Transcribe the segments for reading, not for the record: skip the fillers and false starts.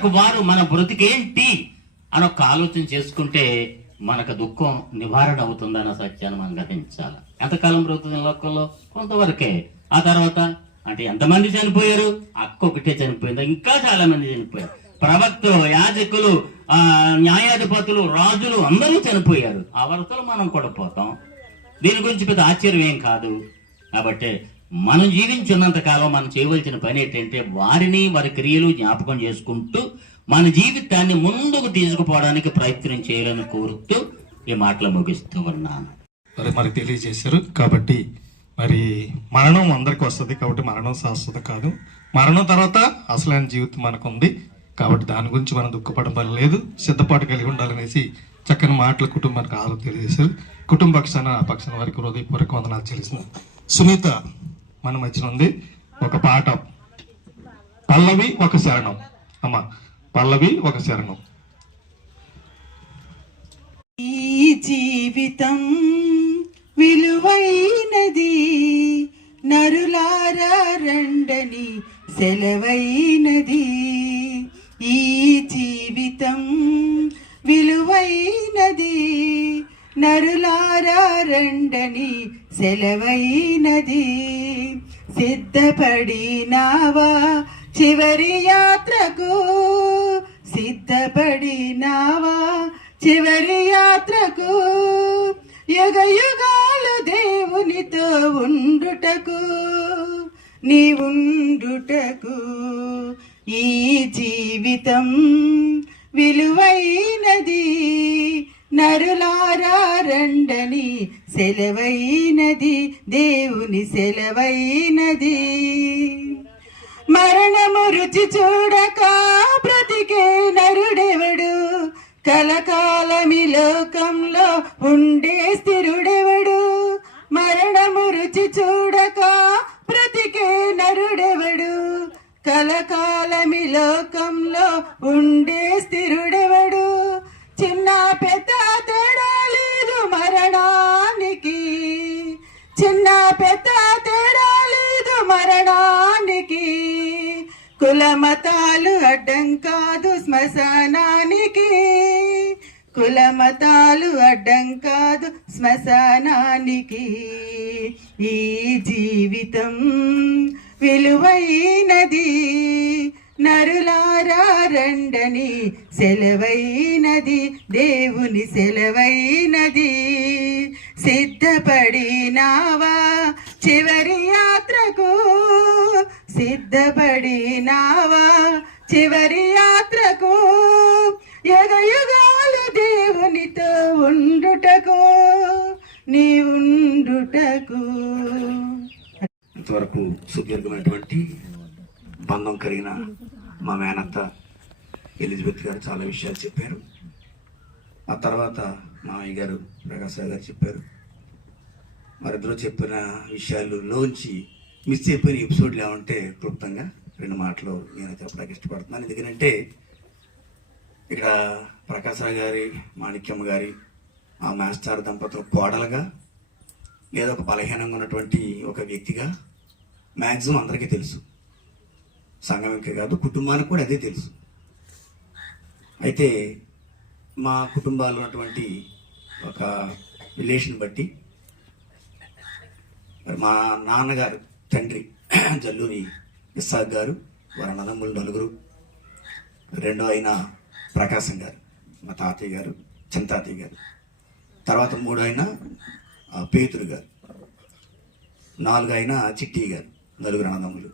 ఎవరకు వారు మన బ్రతికేంటి అని ఒక ఆలోచన చేసుకుంటే మనకు దుఃఖం నివారణ అవుతుందన్న సత్యాన్ని మనం గ్రహించాలి. ఎంతకాలం బ్రతుకుతున్న లోకంలో కొంతవరకే. ఆ తర్వాత అంటే ఎంతమంది చనిపోయారు? అక్క ఒకటే చనిపోయింది, ఇంకా చాలా మంది చనిపోయారు. ప్రవక్తలు, యాజకులు, న్యాయాధిపతులు, రాజులు అందరూ చనిపోయారు. ఆ వరసలో మనం కూడా పోతాం. దీని గురించి పెద్ద ఆశ్చర్యం ఏం కాదు. కాబట్టి మనం జీవించున్నంత కాలం మనం చేయవలసిన పని ఏంటంటే వారిని, వారి క్రియలు జ్ఞాపకం చేసుకుంటూ మన జీవితాన్ని ముందుకు తీసుకుపోవడానికి ప్రయత్నం చేయాలని కోరుతూ ఈ మాటలు ముగిస్తూ ఉన్నాను. మరి తెలియజేశారు. కాబట్టి మరి మరణం అందరికి వస్తుంది, కాబట్టి మరణం శాశ్వత కాదు. మరణం తర్వాత అసలైన జీవితం మనకు ఉంది. కాబట్టి దాని గురించి మనం దుఃఖపడడం పని లేదు, సిద్ధపాటు కలిగి ఉండాలనేసి చక్కని మాటలు కుటుంబానికి ఆలోచన తెలియజేశారు. కుటుంబ పక్షాన ఆ పక్షాన వారికి హృదయపూర్వక వందనాలు చెల్లిస్తున్నాను. సునీత మన మధ్యన ఉంది. ఒక పాట, పల్లవి ఒక శరణం. అమ్మ, పల్లవి ఒక శరణం. ఈ జీవితం విలువైనది, నరులారా రండని సెలవైనది. ఈ జీవితం విలువైనది, నరులారా రండని సెలవైనది. సిద్ధపడినావా చివరి యాత్రకు, సిద్ధపడినావా చివరి యాత్రకు, యుగ యుగాలు దేవునితో ఉండుటకు, నీవుండుటకు. ఈ జీవితం విలువైనది, నరులారా రండని సెలవైనది, దేవుని సెలవైనది. మరణము రుచి చూడక బ్రతికే నరుడెవడు, కలకాలమి లోకంలో ఉండే స్థిరుడెవడు. మరణము రుచి చూడక బ్రతికే నరుడెవడు, కలకాలమి లోకంలో ఉండే స్థిరుడెవడు. చిన్న పెద్ద తేడా లేదు మరణానికి, చిన్న పెద్ద తేడా లేదు మరణానికి. కుల మతాలు అడ్డం కాదు శ్మశానానికి, కుల మతాలు అడ్డం కాదు శ్మశానానికి. ఈ జీవితం విలువైనది, నరులారా రండని సెలవైనది, దేవుని సెలవైనది. సిద్ధపడినావా చివరి యాత్రకు, సిద్ధపడినావా చివరి యాత్రకు, యుగ యుగాలు దేవునితో ఉండుటకు, నీవుండుటకు. ఇంతవరకు సుదీర్ఘమైనటువంటి బంధం కలిగిన మా మేనత్త ఎలిజబెత్ గారు చాలా విషయాలు చెప్పారు. ఆ తర్వాత మామయ్య గారు ప్రకాశ్ గారు చెప్పారు. మరిద్దరూ చెప్పిన విషయాలలోంచి మిస్ అయిపోయిన ఎపిసోడ్లు ఏమంటే క్లుప్తంగా 2 మాటలు నేను చెప్పడానికి ఇష్టపడుతున్నాను. ఎందుకంటే ఇక్కడ ప్రకాశరావు గారి, మాణిక్యమ్మ గారి ఆ మాస్టర్ దంపతులు కోడలుగా లేదా ఒక బలహీనంగా ఉన్నటువంటి ఒక వ్యక్తిగా మ్యాక్సిమం అందరికీ తెలుసు. సంఘంకే కాదు, కుటుంబానికి కూడా అదే తెలుసు. అయితే మా కుటుంబాల్లో ఉన్నటువంటి ఒక రిలేషన్ బట్టి మా నాన్నగారు తండ్రి జల్లూరి ఇస్సాక్ గారు, వారి అన్నదమ్ములు 4, రెండో అయిన ప్రకాశం గారు, మా తాతయ్య గారు, చిన్న తాతయ్య గారు, తర్వాత 3 అయిన పేతురు గారు, 4 అయిన చిట్టి గారు, 4 అన్నదమ్ములు.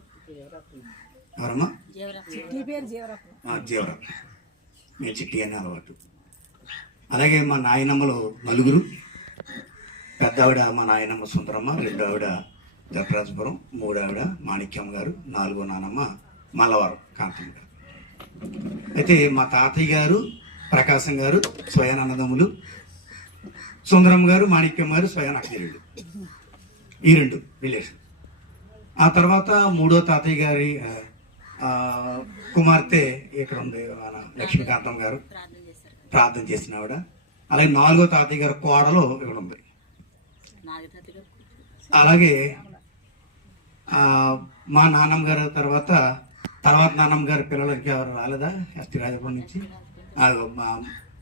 ఎవరమ్మా? జీవరాం. మేము చిట్టి అని అలవాటు. అలాగే మా నాయనమ్మలు 4, పెద్ద ఆవిడ మా నాయనమ్మ సుందరమ్మ, 2 ఆవిడ జపరాజపురం, 3 ఆవిడ మాణిక్యమ్మ గారు, 4 నానమ్మ మల్లవారం కాంతమ్మ గారు. అయితే మా తాతయ్య గారు, ప్రకాశం గారు స్వయాన అన్నదమ్ములు, సుందరమ్మ గారు, మాణిక్యమ్మ గారు స్వయాన అక్కజల్లుడు. ఈ 2 రిలేషన్. ఆ తర్వాత 3వ తాతయ్య గారి కుమార్తె ఇక్కడ ఉంది, మన లక్ష్మీకాంతమ్మ గారు ప్రార్థన చేసిన ఆవిడ. అలాగే 4వ తాతయ్య గారి కోడలు ఇక్కడ ఉంది. అలాగే మా నాన్నమ్మ గారి తర్వాత తర్వాత నాన్నమ్మ గారి పిల్లలకి ఎవరు రాలేదా ఎస్టీ రాజపురం నుంచి?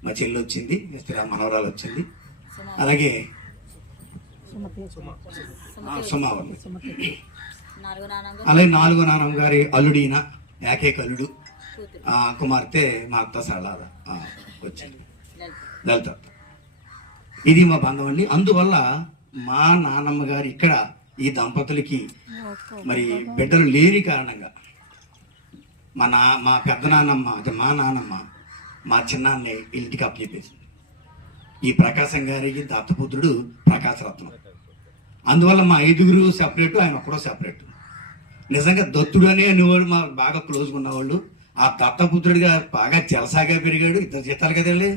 మా చెల్లి వచ్చింది, ఎస్టీ మనవరాలు వచ్చింది, అలాగే సుమావళి, అలాగే 4వ నాన్నమ్మ గారి అల్లుడిన ఏకైక అల్లుడు కుమార్తె మా అత్త సరళ వచ్చింది, దళిత. ఇది మా బంధం అండి. అందువల్ల మా నాన్నమ్మ గారు ఇక్కడ ఈ దంపతులకి మరి బిడ్డలు లేని కారణంగా మా పెద్ద నాన్నమ్మ, అంటే మా నాన్నమ్మ మా చిన్నాన్ని ఇంటికి అప్పచెప్పేసింది. ఈ ప్రకాశం గారికి దత్తపుత్రుడు ప్రకాశరత్నం. అందువల్ల మా 5గురు సెపరేటు, ఆయన ఒక్కడో సెపరేట్. నిజంగా దత్తుడు అనే అనేవాడు మా బాగా క్లోజ్గా ఉన్నవాళ్ళు. ఆ దత్తపుత్రుడిగా బాగా జలసాగా పెరిగాడు. 2 జీతాలు కదండి,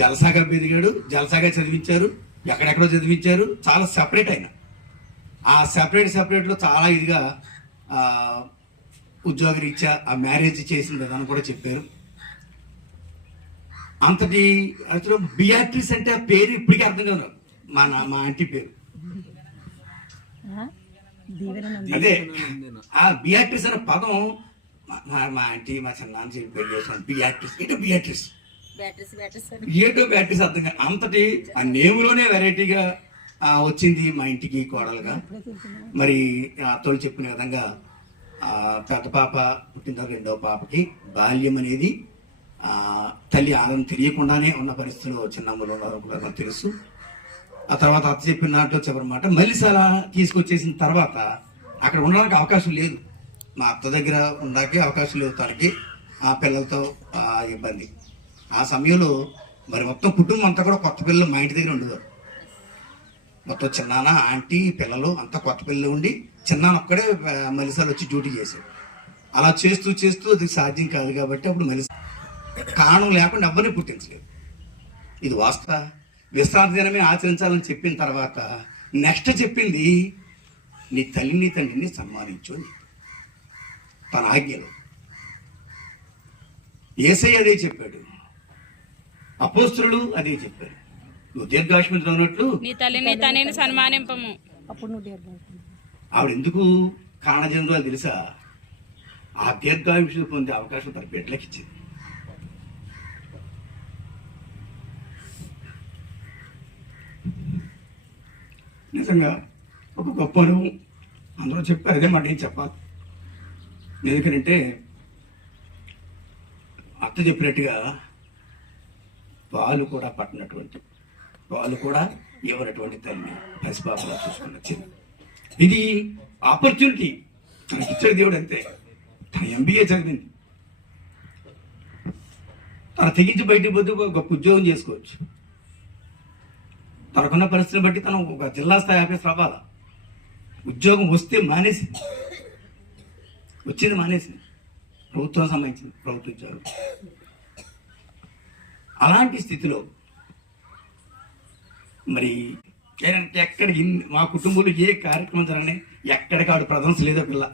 జలసాగా పెరిగాడు, జలసాగా చదివించారు, ఎక్కడెక్కడో చదివించారు. చాలా సెపరేట్ అయినా ఆ సెపరేట్లో చాలా ఇదిగా ఉద్యోగరీత్యా ఆ మ్యారేజ్ చేసిన విధానం కూడా చెప్పారు. అంతటి అసలు బియాట్రిస్ అంటే ఆ పేరు ఇప్పటికీ అర్థం కాదు. మా ఆంటీ పేరు అదే. ఆ బియాట్రిస్ అనే పదం మా ఆంటీ మా చిన్న పేరు చేస్తాను. బియాట్రిస్ ఏంటో బియాట్రిస్ ఏటో బ్యాట్రిస్ అర్థం కాదు. అంతటి ఆ నేములోనే వెరైటీగా వచ్చింది మా ఇంటికి కోడలుగా. మరి అత్తలు చెప్పిన విధంగా పెద్ద పాప పుట్టిన తర్వాత 2వ పాపకి బాల్యం అనేది తల్లి ఆనందం తెలియకుండానే ఉన్న పరిస్థితుల్లో చిన్నమ్మలు ఉన్నారు కూడా నాకు తెలుసు. ఆ తర్వాత అత్త చెప్పిన దాంట్లో చివరమాట మల్లిసాల తీసుకొచ్చేసిన తర్వాత అక్కడ ఉండడానికి అవకాశం లేదు. మా అత్త దగ్గర ఉండడానికి అవకాశం లేదు తనకి, ఆ పిల్లలతో ఇబ్బంది. ఆ సమయంలో మరి మొత్తం కుటుంబం అంతా కూడా కొత్త పిల్లలు మా ఇంటి దగ్గర ఉండేవారు. మొత్తం చిన్నాన్న, ఆంటీ, పిల్లలు అంతా కొత్త పిల్లలు ఉండి చిన్నాన్న ఒక్కడే మలిసాలు వచ్చి డ్యూటీ చేశాడు. అలా చేస్తూ అది సాధ్యం కాదు కాబట్టి అప్పుడు మలిస కారణం లేకుండా ఎవరిని పుట్టించలేదు. ఇది వాస్తవ. విశ్రాంతి దినమే ఆచరించాలని చెప్పిన తర్వాత నెక్స్ట్ చెప్పింది నీ తల్లిని తండ్రిని సన్మానించు అని తన ఆజ్ఞలో. యేసయ్య అదే చెప్పాడు, అపోస్తలులు అదే చెప్పారు. నువ్వు దీర్ఘాయుష్మంతుడు అన్నట్లు నీ తల్లిని తండ్రిని సన్మానింపము. ఆవిడ ఎందుకు కారణజంతువు అని తెలుసా? ఆ దీర్ఘాయుషు పొందే అవకాశం తన బిడ్డలకి ఇచ్చింది. నిజంగా ఒక గొప్ప అనుభవం. అందరూ చెప్పారు, అదే మాట ఏం చెప్పాలి. ఎందుకంటే అత్త చెప్పినట్టుగా పాలు కూడా పట్టినటువంటి, పాలు కూడా ఇవ్వనటువంటి తల్లి పసిపాపలా చూసుకుని వచ్చింది. ఇది ఆపర్చునిటీ తనకి ఇచ్చాడు దేవుడు. అంతే. తన MBA చదివింది, తన తెగించి బయటికి పోతే గొప్ప ఉద్యోగం చేసుకోవచ్చు. తనకున్న పరిస్థితిని బట్టి తను ఒక జిల్లా స్థాయి ఆఫీసర్ అవ్వాలి. ఉద్యోగం వస్తే మానేసింది, వచ్చింది మానేసింది. ప్రభుత్వం సంబంధించింది, ప్రభుత్వ ఉద్యోగం. అలాంటి స్థితిలో మరి ఎక్కడ మా కుటుంబంలో ఏ కార్యక్రమం జరగని ఎక్కడికాడు ప్రదర్శన లేదో పిల్ల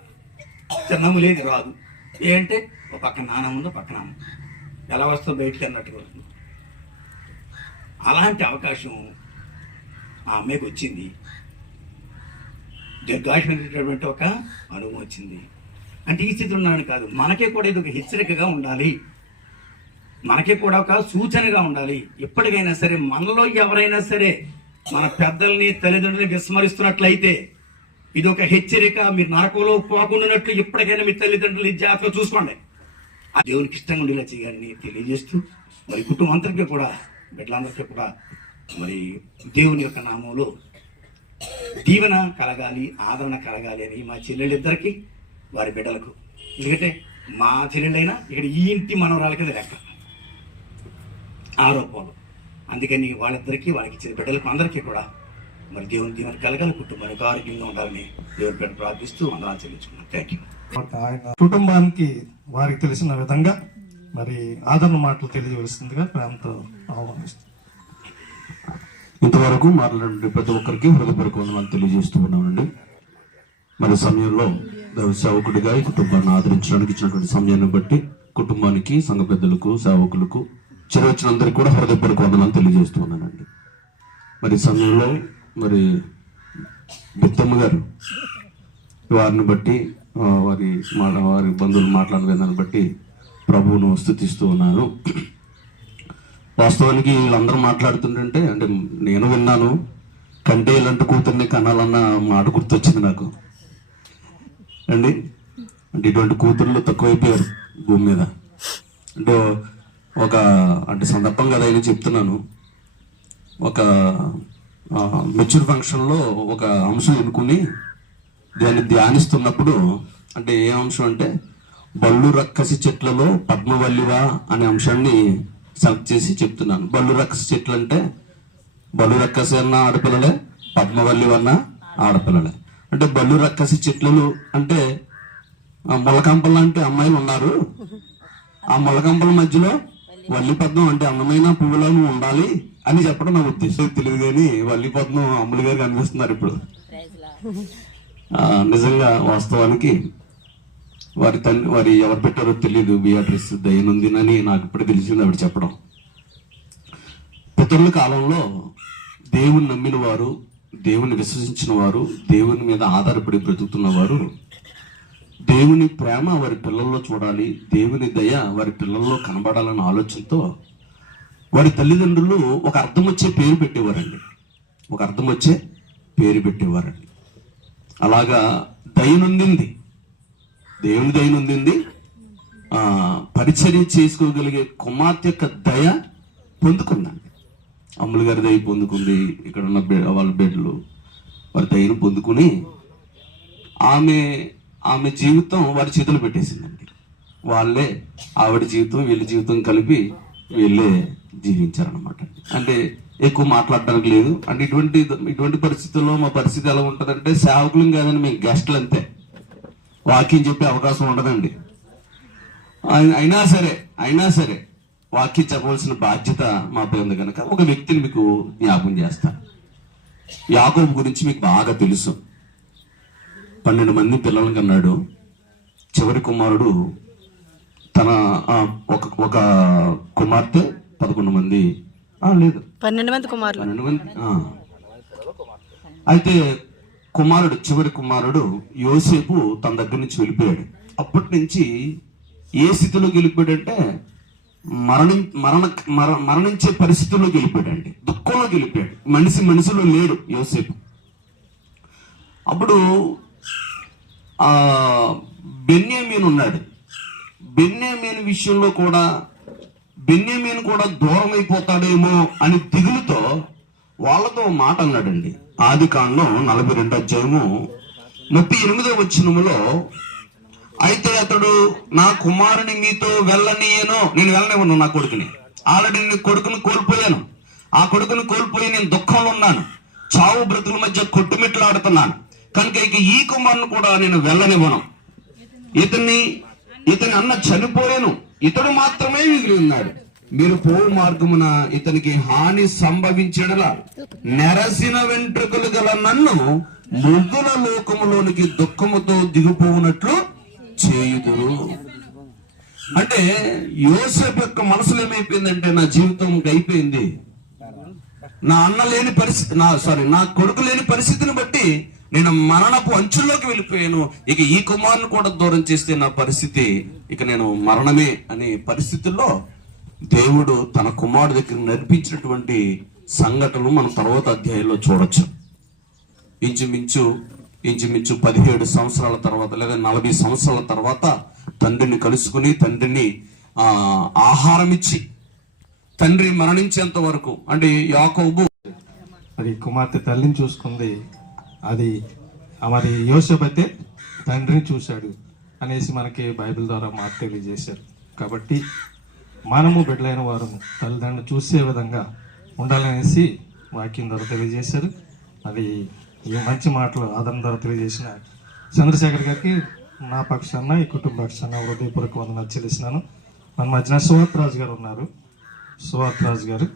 చిన్నము లేదు రాదు. ఏంటంటే ఒక పక్క నాన్న ఉందో పక్క నాన్న ఎలా వస్తుందో బయటికి అన్నట్టుగా వస్తుంది. అలాంటి అవకాశం ఆ అమ్మాయికి వచ్చింది. దీర్ఘాయుషమైనటువంటి ఒక అనుభవం వచ్చింది. అంటే ఈ స్థితిలో ఉన్నాను కాదు, మనకే కూడా ఇది ఒక హెచ్చరికగా ఉండాలి, మనకి కూడా ఒక సూచనగా ఉండాలి. ఎప్పటికైనా సరే మనలో ఎవరైనా సరే మన పెద్దల్ని తల్లిదండ్రులని విస్మరిస్తున్నట్లయితే ఇది ఒక హెచ్చరిక. మీరు నరకంలో పోకుండానట్లు ఎప్పటికైనా మీ తల్లిదండ్రులు జాగ్రత్తగా చూసుకోండి. ఆ దేవునికి ఇష్టంగా ఉండేలా చేయాలని తెలియజేస్తూ మరి కుటుంబం అందరికీ కూడా, బిడ్డలందరికీ కూడా మరి దేవుని యొక్క నామంలో దీవెన కలగాలి, ఆదరణ కలగాలి అని మా చెల్లెళ్ళిద్దరికీ వారి బిడ్డలకు, ఎందుకంటే మా చెల్లెళ్ళైనా ఇక్కడ ఈ ఇంటి మనవరాలకి లెక్క ఆరోపణలు. అందుకని వాళ్ళిద్దరికీ, వాళ్ళకి ఇచ్చిన బిడ్డలకు అందరికీ కూడా మరి దేవుని దీవెన కలగాలి, కుటుంబానికి ఆరోగ్యంగా ఉండాలని దేవుని బిడ్డ ప్రార్థిస్తూ వందనాలు చెల్లించుకున్నాను. Thank you. ఆయన కుటుంబానికి వారికి తెలిసిన విధంగా మరి ఆదరణ మాటలు తెలియవలసిందిగా ప్రేమతో ఆహ్వానిస్తుంది. ఇంతవరకు మాట్లాడే ప్రతి ఒక్కరికి హృదయపూర్వక వందనాలు తెలియజేస్తూ ఉన్నామండి. మరి సమయంలో దైవ సేవకుడిగా ఈ కుటుంబాన్ని ఆదరించడానికి ఇచ్చినటువంటి సమయాన్ని బట్టి కుటుంబానికి, సంఘ పెద్దలకు, సేవకులకు, చెరవచ్చినందరికీ కూడా హృదయపూర్వక వందనాలు తెలియజేస్తూ ఉన్నానండి. మరి సమయంలో మరి బిత్తమ్మ గారు వారిని బట్టి వారి బంధువులు మాట్లాడిన దాన్ని బట్టి ప్రభువును స్తుతిస్తూ ఉన్నాను. వాస్తవానికి వీళ్ళందరూ మాట్లాడుతుంటే అంటే నేను విన్నాను, కంటే ఇలాంటి కూతుర్ని కనాలన్న మాట గుర్తొచ్చింది నాకు అండి. అంటే ఇటువంటి కూతుర్లు తక్కువైపోయారు భూమి మీద. అంటే అంటే సందర్భం కదా అయినా చెప్తున్నాను. ఒక మెచ్యూర్ ఫంక్షన్లో ఒక అంశం ఎన్నుకుని దాన్ని ధ్యానిస్తున్నప్పుడు, అంటే ఏ అంశం అంటే బళ్ళు రక్కసి చెట్లలో పద్మవల్లివా అనే అంశాన్ని సెలెక్ట్ చేసి చెప్తున్నాను. బళ్ళు రక్కసి చెట్లు అంటే బళ్ళు రక్కసి అన్న ఆడపిల్లలే, పద్మవల్లివన్న ఆడపిల్లలే. అంటే బళ్ళు రక్కసి చెట్లు అంటే మొలకంపలు లాంటి అమ్మాయిలు ఉన్నారు, ఆ మొలకంపల మధ్యలో వల్లి పద్మం అంటే అందమైన పువ్వులను ఉండాలి అని చెప్పడం నా ఉద్దేశం. తెలియదు కానీ వల్లి పద్మం అమ్ములు గారు కనిపిస్తున్నారు ఇప్పుడు. నిజంగా వాస్తవానికి వారి ఎవరు పెట్టారో తెలియదు, బియాట్రిస్ దయనుందినని నాకు ఇప్పుడే తెలిసింది ఆవిడ చెప్పడం. పితరుల కాలంలో దేవుని నమ్మిన వారు, దేవుని విశ్వసించిన వారు, దేవుని మీద ఆధారపడి బ్రతుకుతున్న వారు దేవుని ప్రేమ వారి పిల్లల్లో చూడాలి, దేవుని దయ వారి పిల్లల్లో కనబడాలన్న ఆలోచనతో వారి తల్లిదండ్రులు ఒక అర్థం వచ్చే పేరు పెట్టేవారండి. ఒక అర్థం వచ్చే పేరు పెట్టేవారండి. అలాగా దయనుందింది, దేవుని దయనుందింది, పరిచర్య చేసుకోగలిగే కుమార్తె యొక్క దయ పొందుకుందండి. అమ్ములు గారి దయ పొందుకుంది, ఇక్కడ ఉన్న వాళ్ళ బిడ్డలు వారి దయను పొందుకుని ఆమె జీవితం వారి చేతులు పెట్టేసిందండి. వాళ్ళే ఆవిడ జీవితం వీళ్ళ జీవితం కలిపి వీళ్ళే జీవించారనమాట. అంటే ఎక్కువ మాట్లాడడానికి లేదు. అంటే ఇటువంటి పరిస్థితుల్లో మా పరిస్థితి ఎలా ఉంటుందంటే, సేవకులం కాదని మేము గెస్ట్లు అంతే, వాక్యం చెప్పే అవకాశం ఉండదండి. అయినా సరే వాక్యం చెప్పవలసిన బాధ్యత మాపై ఉంది కనుక ఒక వ్యక్తిని మీకు జ్ఞాపకం చేస్తాను. యాకోబు గురించి మీకు బాగా తెలుసు. 12 మంది పిల్లలను కన్నాడు. చివరి కుమారుడు తన ఒక కుమార్తె 11 మంది లేదు 12 మంది కుమారులు. 12 మంది. అయితే చివరి కుమారుడు యోసేపు తన దగ్గర నుంచి వెళ్ళిపోయాడు. అప్పటి నుంచి ఏ స్థితిలోకి వెళ్ళిపోయాడంటే మరణించే పరిస్థితుల్లోకి వెళ్ళిపోయాడండి. దుఃఖంలోకి వెళ్ళిపోయాడు. మనిషిలో లేడు యోసేపు. అప్పుడు బెన్యామీను ఉన్నాడు. బెన్యామీను విషయంలో కూడా బెన్యామీను కూడా దూరం అయిపోతాడేమో అని దిగులుతో వాళ్ళతో మాట అన్నాడండి. ఆదికాండం 42వ అధ్యాయము 38వ వచనములో, అయితే అతడు నా కుమారుని మీతో వెళ్ళనీయను, నేను వెళ్ళనివ్వను, నా కొడుకుని ఆల్రెడీ నేను కొడుకుని కోల్పోయాను, ఆ కొడుకుని కోల్పోయి నేను దుఃఖంలో ఉన్నాను, చావు బ్రతుకుల మధ్య కొట్టుమిట్లాడుతున్నాను కనుక ఇక ఈ కుమారుని కూడా నేను వెళ్ళనివ్వను. ఇతని అన్న చనిపోయాను, ఇతడు మాత్రమే మిగిలి ఉన్నాడు. మీరు పోవు మార్గమున ఇతనికి హాని సంభవించడలా నెరసిన వెంట్రుకలు గల నన్ను మృదుల లోకములోనికి దుఃఖముతో దిగిపోవునట్లు చేయుదురు. అంటే యోసేపు యొక్క మనసులో ఏమైపోయిందంటే, నా జీవితం అయిపోయింది, నా అన్న లేని పరిస్థితి, నా కొడుకు లేని పరిస్థితిని బట్టి నేను మరణపు అంచుల్లోకి వెళ్ళిపోయాను. ఇక ఈ కుమారుని కూడా దూరం చేస్తే నా పరిస్థితి ఇక నేను మరణమే అనే పరిస్థితుల్లో దేవుడు తన కుమారుడు దగ్గర నడిపించినటువంటి సంఘటనలు మనం తర్వాత అధ్యాయంలో చూడొచ్చు. ఇంచుమించు 17 సంవత్సరాల తర్వాత లేదా 40 సంవత్సరాల తర్వాత తండ్రిని కలుసుకుని తండ్రిని ఆహారం ఇచ్చి తండ్రి మరణించేంత వరకు, అంటే యాకోబు మరి కుమార్తె తల్లిని చూసుకుంది, అది మరి యోసేపు అయితే తండ్రిని చూశాడు అనేసి మనకి బైబిల్ ద్వారా మాట తెలియజేశారు. కాబట్టి మనము బిడ్డలైన వారు తల్లిదండ్రులు చూసే విధంగా ఉండాలనేసి వాక్యం ద్వారా తెలియజేశారు. అది ఈ మంచి మాటలు ఆదరణ ద్వారా తెలియజేసిన చంద్రశేఖర్ గారికి నా పక్షాన ఈ కుటుంబ పక్షాన హృదయపూర్వక వందనాలు చెల్లిస్తున్నాను. మన మధ్యన సువార్త రాజు గారు ఉన్నారు. సువార్త రాజు గారు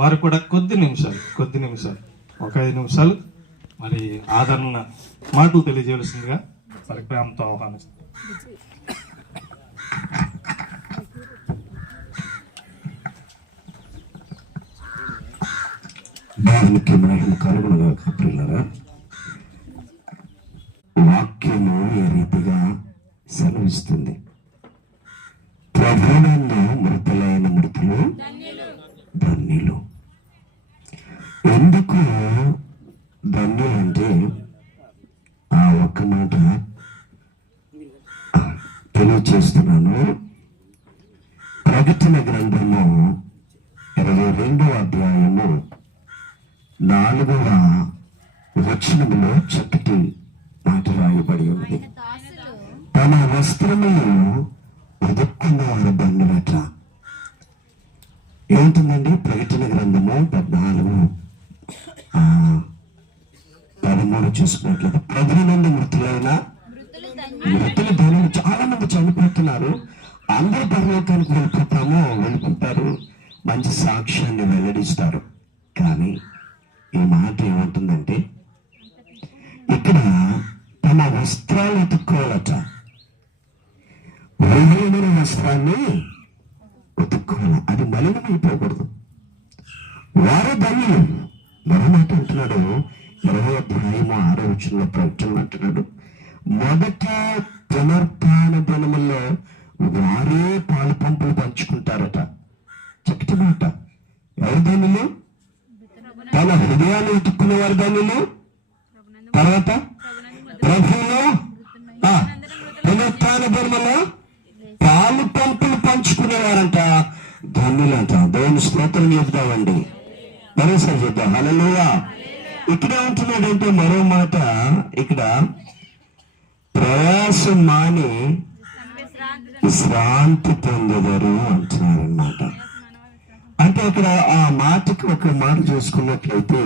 వారు కూడా కొద్ది నిమిషాలు ఒక 5 నిమిషాలు మరి ఆదరణ మాటలు తెలియజేయవలసిందిగా మరి ప్రేమతో ఆహ్వానిస్తాను. దేవునికి మహిమ కలుగునుగాక. ప్రియులారా, వాక్యము ఏ రీతిగా ఎందుకు ధన్యులంటే ఆ ఒక్క మాట తెలియచేస్తున్నాను. ప్రకటన గ్రంథము 22వ అధ్యాయము 4వ వచనములో చక్కటి మాట రాయబడి ఉంది. తన వస్త్రములు ఉదుక్కున్న వారు ధన్యులట. ఏముంటుందండి? ప్రకటన గ్రంథము 14:13 చూసుకున్నట్లయితే ప్రభువు నుండి మృతులు ధనులు. చాలా మంది చనిపోతున్నారు. అందరూ పరలోకానికి వెళ్ళిపోతారు, మంచి సాక్ష్యాన్ని వెల్లడిస్తారు. కానీ ఈ మాట ఏమంటుందంటే ఇక్కడ తమ వస్త్రాలు ఉతుక్కోవాలట. వృధమైన వస్త్రాన్ని ఉతుక్కోవాలి, అది మలినమైపోకూడదు. వారు ధన్యులు. మరో మాట అంటున్నాడు, 20వ అధ్యాయము 6వ వచనంలో ప్రకటన అంటున్నాడు, మొదట పునరుత్థాన దినముల్లో వారే పాలు పంపులు పంచుకుంటారట. చక్కటి మాట. ఎవరు ధన్యులు? తన హృదయాన్ని ఉతుక్కునే వారు ధన్యులు. తర్వాత ప్రభువులో పునరుత్థాన దినములో పాలు పంపులు పంచుకునేవారంట, ధన్యులంట. దేవుని స్తోత్రం చెప్తామండి. మరోసారి చెప్తాం హల్లెలూయా. ఇక్కడ ఉంటున్నాడంటే మరో మాట, ఇక్కడ ప్రయాసం మాని విశ్రాంతి పొందెదరు అంటున్నారన్నమాట. అంటే ఇక్కడ ఆ మాటకి ఒక మాట చూసుకున్నట్లయితే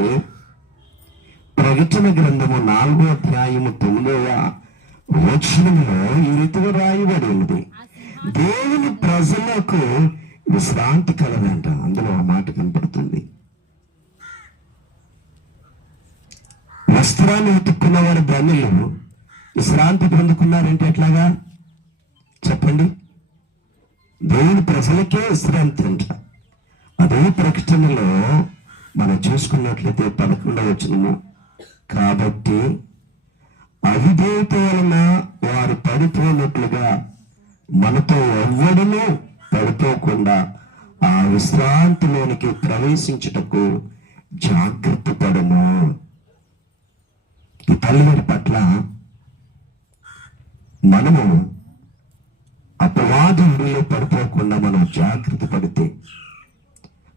ప్రకటన గ్రంథము 4వ అధ్యాయము 9వ వచనంలో ఈ రీతిగా రాయబడి ఉంది, దేవుని ప్రజలకు విశ్రాంతి కలదంట. అందులో ఆ మాట కనపడుతుంది. వస్త్రాన్ని ఉతుక్కున్న వారు ధన్యులు. విశ్రాంతి పొందుకున్నారంటే ఎట్లాగా చెప్పండి? దేవుని ప్రజలకే విశ్రాంతి అంట. అదే ప్రకటనలో మనం చూసుకున్నట్లయితే 11వ వచనము, కాబట్టి అవిధేయత వలన వారు పడిపోయినట్లుగా మనతో ఎవ్వడూ పడిపోకుండా ఆ విశ్రాంతిలోనికి ప్రవేశించుటకు జాగ్రత్త పడము. ఈ తల్లిగారి పట్ల మనము అపవాది ఊరిలో పడిపోకుండా మనం జాగ్రత్త పడితే,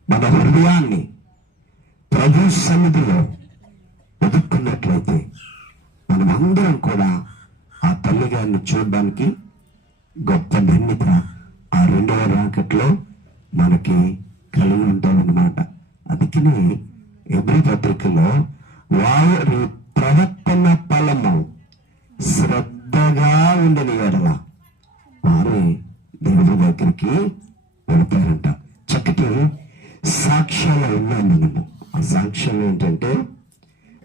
మన హృదయాన్ని ప్రభు సన్నిధిలో ఎదుర్కొన్నట్లయితే మనం అందరం కూడా ఆ తల్లిగారిని చూడడానికి గొప్ప ధన్యత ఆ 2వ రాకట్లో మనకి కలిగి ఉంటామన్నమాట. అందుకని ఎబ్రీ పత్రికలో వారి ప్రవర్తన ఫలము శ్రద్ధగా ఉండని ఎడల వారు దేవుడి దగ్గరికి వెళ్తారంట. చక్కటి సాక్ష్యాలు ఉన్నాయి మనము. ఆ సాక్ష్యాలు ఏంటంటే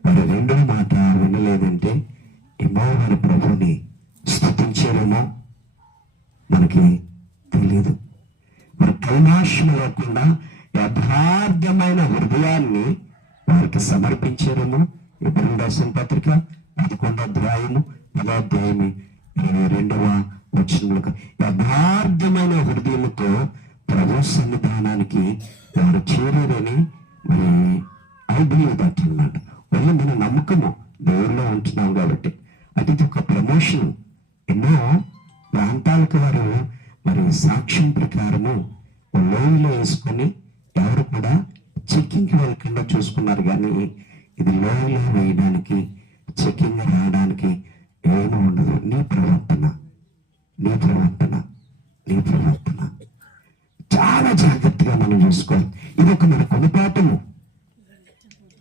వారి 2వ మాట వినలేదంటే ఏమో వారి ప్రభుని స్తుతించారేమో మనకి తెలియదు. వారి కల్మాషం లేకుండా యథార్థమైన హృదయాన్ని వారికి సమర్పించారేమో. ఎబ్రీయులకు రాసిన పత్రిక 11వ అధ్యాయము 10వ అధ్యాయము 22వ వచనంలో యథార్థమైన హృదయముతో ప్రభు సన్నిధానానికి వారు చేరారని మరి ఐ బిలీవ్ దట్ అన్నమాట. వల్ల మన నమ్మకము దేవుల్లో ఉంటున్నాం కాబట్టి అది ఒక ప్రమోషన్. ఎన్నో ప్రాంతాలకు వారు మరి సాక్ష్యం ప్రకారము లోయలో వేసుకొని ఎవరు కూడా చెక్కింగ్కి వెళ్ళకుండా చూసుకున్నారు. కానీ ఇది లోయలో వేయడానికి, చెక్కింగ్ రావడానికి ఏమీ ఉండదు. నీ ప్రవర్తన చాలా జాగ్రత్తగా మనం చూసుకోవాలి. ఇది ఒక మన గుణపాఠము.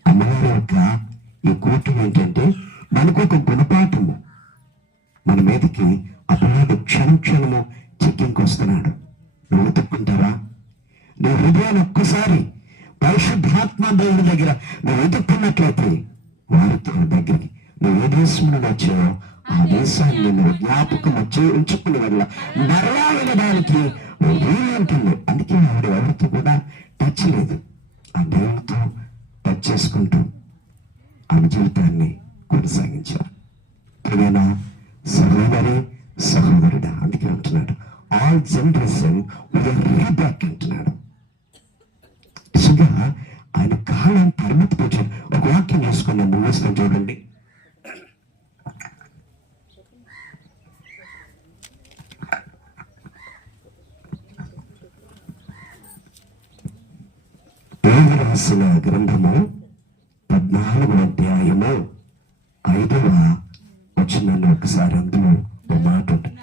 అమ్మవారి యొక్క ఈ కూటమి ఏంటంటే మనకు ఒక గుణపాఠము. మన మీదకి అపవాది క్షణము చెక్కింగ్కి వస్తున్నాడు. నువ్వు వెతుక్కుంటావా? నీ హృదయాన్ని ఒక్కసారి పరిశుద్ధాత్మ దేవుడి దగ్గర నువ్వు వెతుక్కున్నట్లయితే వారితో దగ్గరికి నువ్వు ఏ దేశం నుండి వచ్చావో ఆ దేశాన్ని నువ్వు జ్ఞాపకం ఉంచుకునే వల్ల మరలా వినడానికి వీలు ఉంటుంది. అందుకే ఆవిడ ఎవరితో కూడా టచ్ లేదు. ఆ దేవుడితో టచ్ చేసుకుంటూ ఆమె జీవితాన్ని కొనసాగించారు. ప్రియమైన సహోదరి సహోదరుడా, అందుకే అంటున్నాడు ఆల్ జనరేషన్ రీబ్యాక్ అంటున్నాడు. నిజంగా ఆ ఆయన కాలం పరిమితి పెట్టాడు. ఒక వాక్యం చేసుకుని ముగిస్తాం చూడండి. పేరు రాసిన గ్రంథము 14వ అధ్యాయము 5వ వచనాన్ని ఒకసారి అందులో ఒక మాట ఉంటుంది.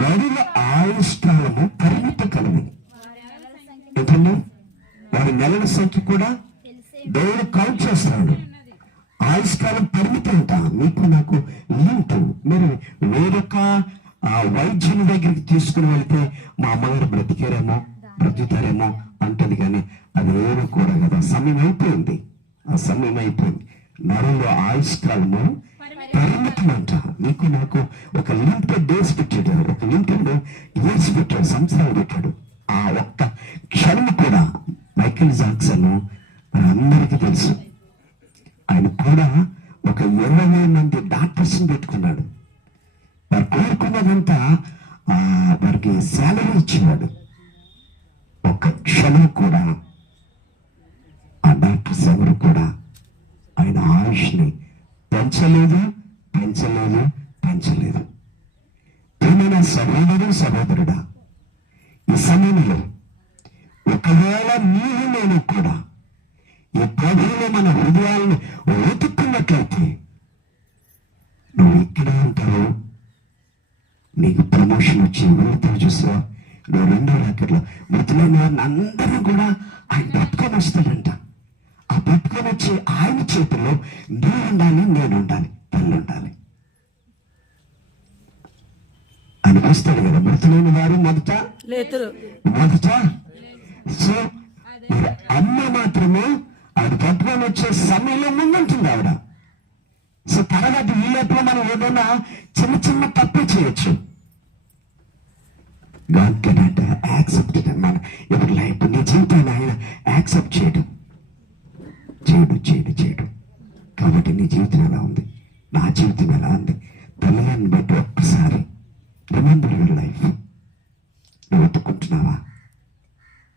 నరుల ఆయుష్కాలము పరిమితి కలదు. ఏంటండి? వారి నెలల సంఖ్య కూడా దేవుడు కౌంట్ చేస్తాడు. ఆయుష్కాలం పరిమితి అంట. మీకు నాకు లింక్. మీరు వేరొక వైద్యుని దగ్గరికి తీసుకుని వెళ్తే మా అమ్మగారు బ్రతుకుతారేమో అంటది, కానీ అదేమో కూడా కదా. సమయం అయిపోయింది. ఆ సమయం అయిపోయింది. నరుల ఆయుష్కాలము పరిమితం అంట. నీకు నాకు ఒక లిమిటెడ్ డేస్ పెట్టాడు, ఒక లిమిటెడ్ ఇయర్స్ పెట్టాడు, సంవత్సరాలు పెట్టాడు. ఆ ఒక్క క్షణం కూడా మైకేల్ జాక్సన్ మరి అందరికీ తెలుసు. ఆయన కూడా ఒక 20 మంది డాక్టర్స్ పెట్టుకున్నాడు. వారు కోరుకున్నదంతా వారికి శాలరీ ఇచ్చేవాడు. ఒక క్షణం కూడా ఆ డాక్టర్స్ ఎవరు కూడా ఆయన ఆయుష్ని పెంచలేదు. ప్రియమైన సహోదరుడా, ఈ సమయంలో ఒకవేళ నీవు నేను కూడా ఈ ప్రభువులో మన హృదయాలను వెతుక్కున్నట్లయితే నువ్వు ఇక్కడే ఉంటావు. నీకు ప్రమోషన్ వచ్చి వెళ్తావు. చూసావా, నువ్వు 2వ రాకెట్లో మృతులైన వారిని అందరూ కూడా ఆయన పట్టుకొని వస్తాడంట. ఆ పట్టుకొని వచ్చి ఆయన చేతిలో నువ్వు ఉండాలి, నేను ఉండాలి, తల్లి ఉండాలి అనిపిస్తాడు కదా. మృతులైన వారు మొదట సో మరి అమ్మ మాత్రమే ఆవిడ పట్టుకొని వచ్చే సమయంలో ముందుంటుంది ఆవిడ. సో తర్వాత ఈ లోపల మనం ఏదైనా చిన్న తప్పే చేయొచ్చు. God cannot accept it అన్నమాట. ఎవరి లైఫ్ నీ జీవితాన్ని ఆయన యాక్సెప్ట్ చేయడు. కాబట్టి నీ జీవితం ఎలా ఉంది, నా జీవితం ఎలా ఉంది, తల్లిని బట్టి ఒక్కసారి రిమెంబర్ యువర్ లైఫ్. నువ్వు వెతుక్కుంటున్నావా?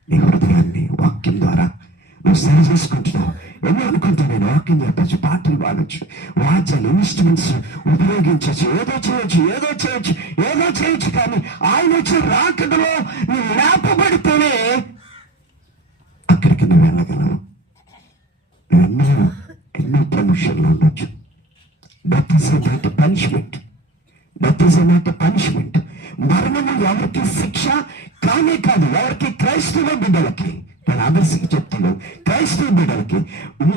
నీ హృదయాన్ని వాక్యం ద్వారా నువ్వు సరి చేసుకుంటున్నావు. ఎన్నో అనుకుంటా నేను వాక్యం చెప్పచ్చు, పాటలు పాడచ్చు, వాద్యాలు, ఇన్స్ట్రుమెంట్స్ ఉపయోగించచ్చు, ఏదో చేయొచ్చు. కానీ ఆయన వచ్చే రాకడలో నువ్వు లేపబడితేనే అక్కడికి నువ్వు వెళ్ళగలవు. నువ్వు ఎన్నో ప్రమోషన్లు ఉండొచ్చు. Death is not punishment. మరణము ఎవరికి శిక్ష కానే కాదు. ఎవరికి? క్రైస్తవ బిడ్డలకి. నేను అదర్శకి చెప్తున్నాను, క్రైస్తవ బిడ్డలకి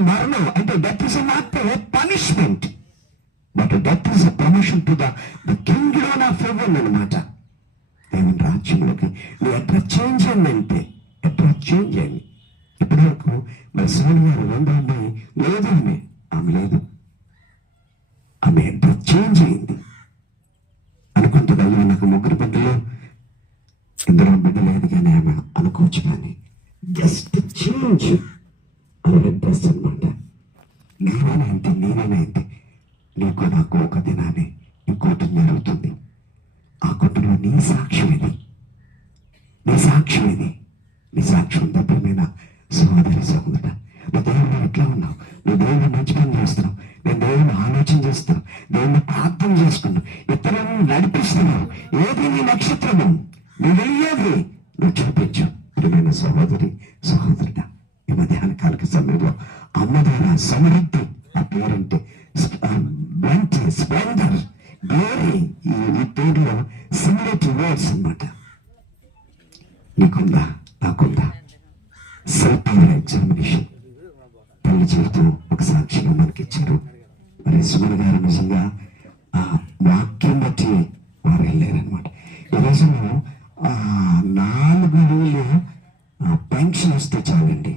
మరణం అంటే death is not a punishment, but death is a promotion to the Kingdom of haven అన్నమాట. దేవుని రాజ్యంలోకి నువ్వు ఎట్లా చేంజ్ అయిందంటే ఇప్పటి వరకు మరి సోని గారు 2వ అమ్మాయి లేదు, ఆమె లేదు. ఆమె ఎట్లా చేంజ్ అయింది అనుకుంటుంది. అయ్యో నాకు 3 బిడ్డలు, 2 బిడ్డ లేదు కానీ ఆమె అనుకోవచ్చు. కానీ జస్ట్ చేంజ్ అనే ఇంట్రెస్ట్ అనమాట. నేనైతే నీకు నాకు ఒక దినాన్ని ఇంకోటి జరుగుతుంది. ఆ కుటుంబంలో నీ సాక్ష్యం ఇది. నీ సాక్ష్యం తప్పమైన సహోదరుడా, నువ్వు దేవుడు ఎట్లా ఉన్నావు? నువ్వు దేవుడు మంచి పని చేస్తున్నావు. నేను దేవుడిని ఆలోచన చేస్తాను, దేవుడిని ప్రార్థన చేసుకున్నావు, ఇతరులను నడిపిస్తున్నావు. ఏది నీ నక్షత్రము? నువ్వు వెళ్ళేది నువ్వు చూపించు. ప్రియమైన సహోదరుడా, ఈ మధ్యాహ్న కాలక సమయంలో అమ్మ ద్వారా సమృద్ధి, ఆ పేరంటే స్ప్లెండర్, గ్లోరీ, ఈ పేరులో సిమిలేటివ్ వర్డ్స్ అన్నమాట. నీకుందా, నాకుందా? Self examination. తల్లి జీవితం ఒక సాక్షిగా మనకిచ్చారు. మరి సుమన్ గారు నిజంగా ఆ వాక్యం బట్టి వారు వెళ్ళారనమాట. ఈ రోజున 4,000 పెన్షన్ వస్తే చాలండి.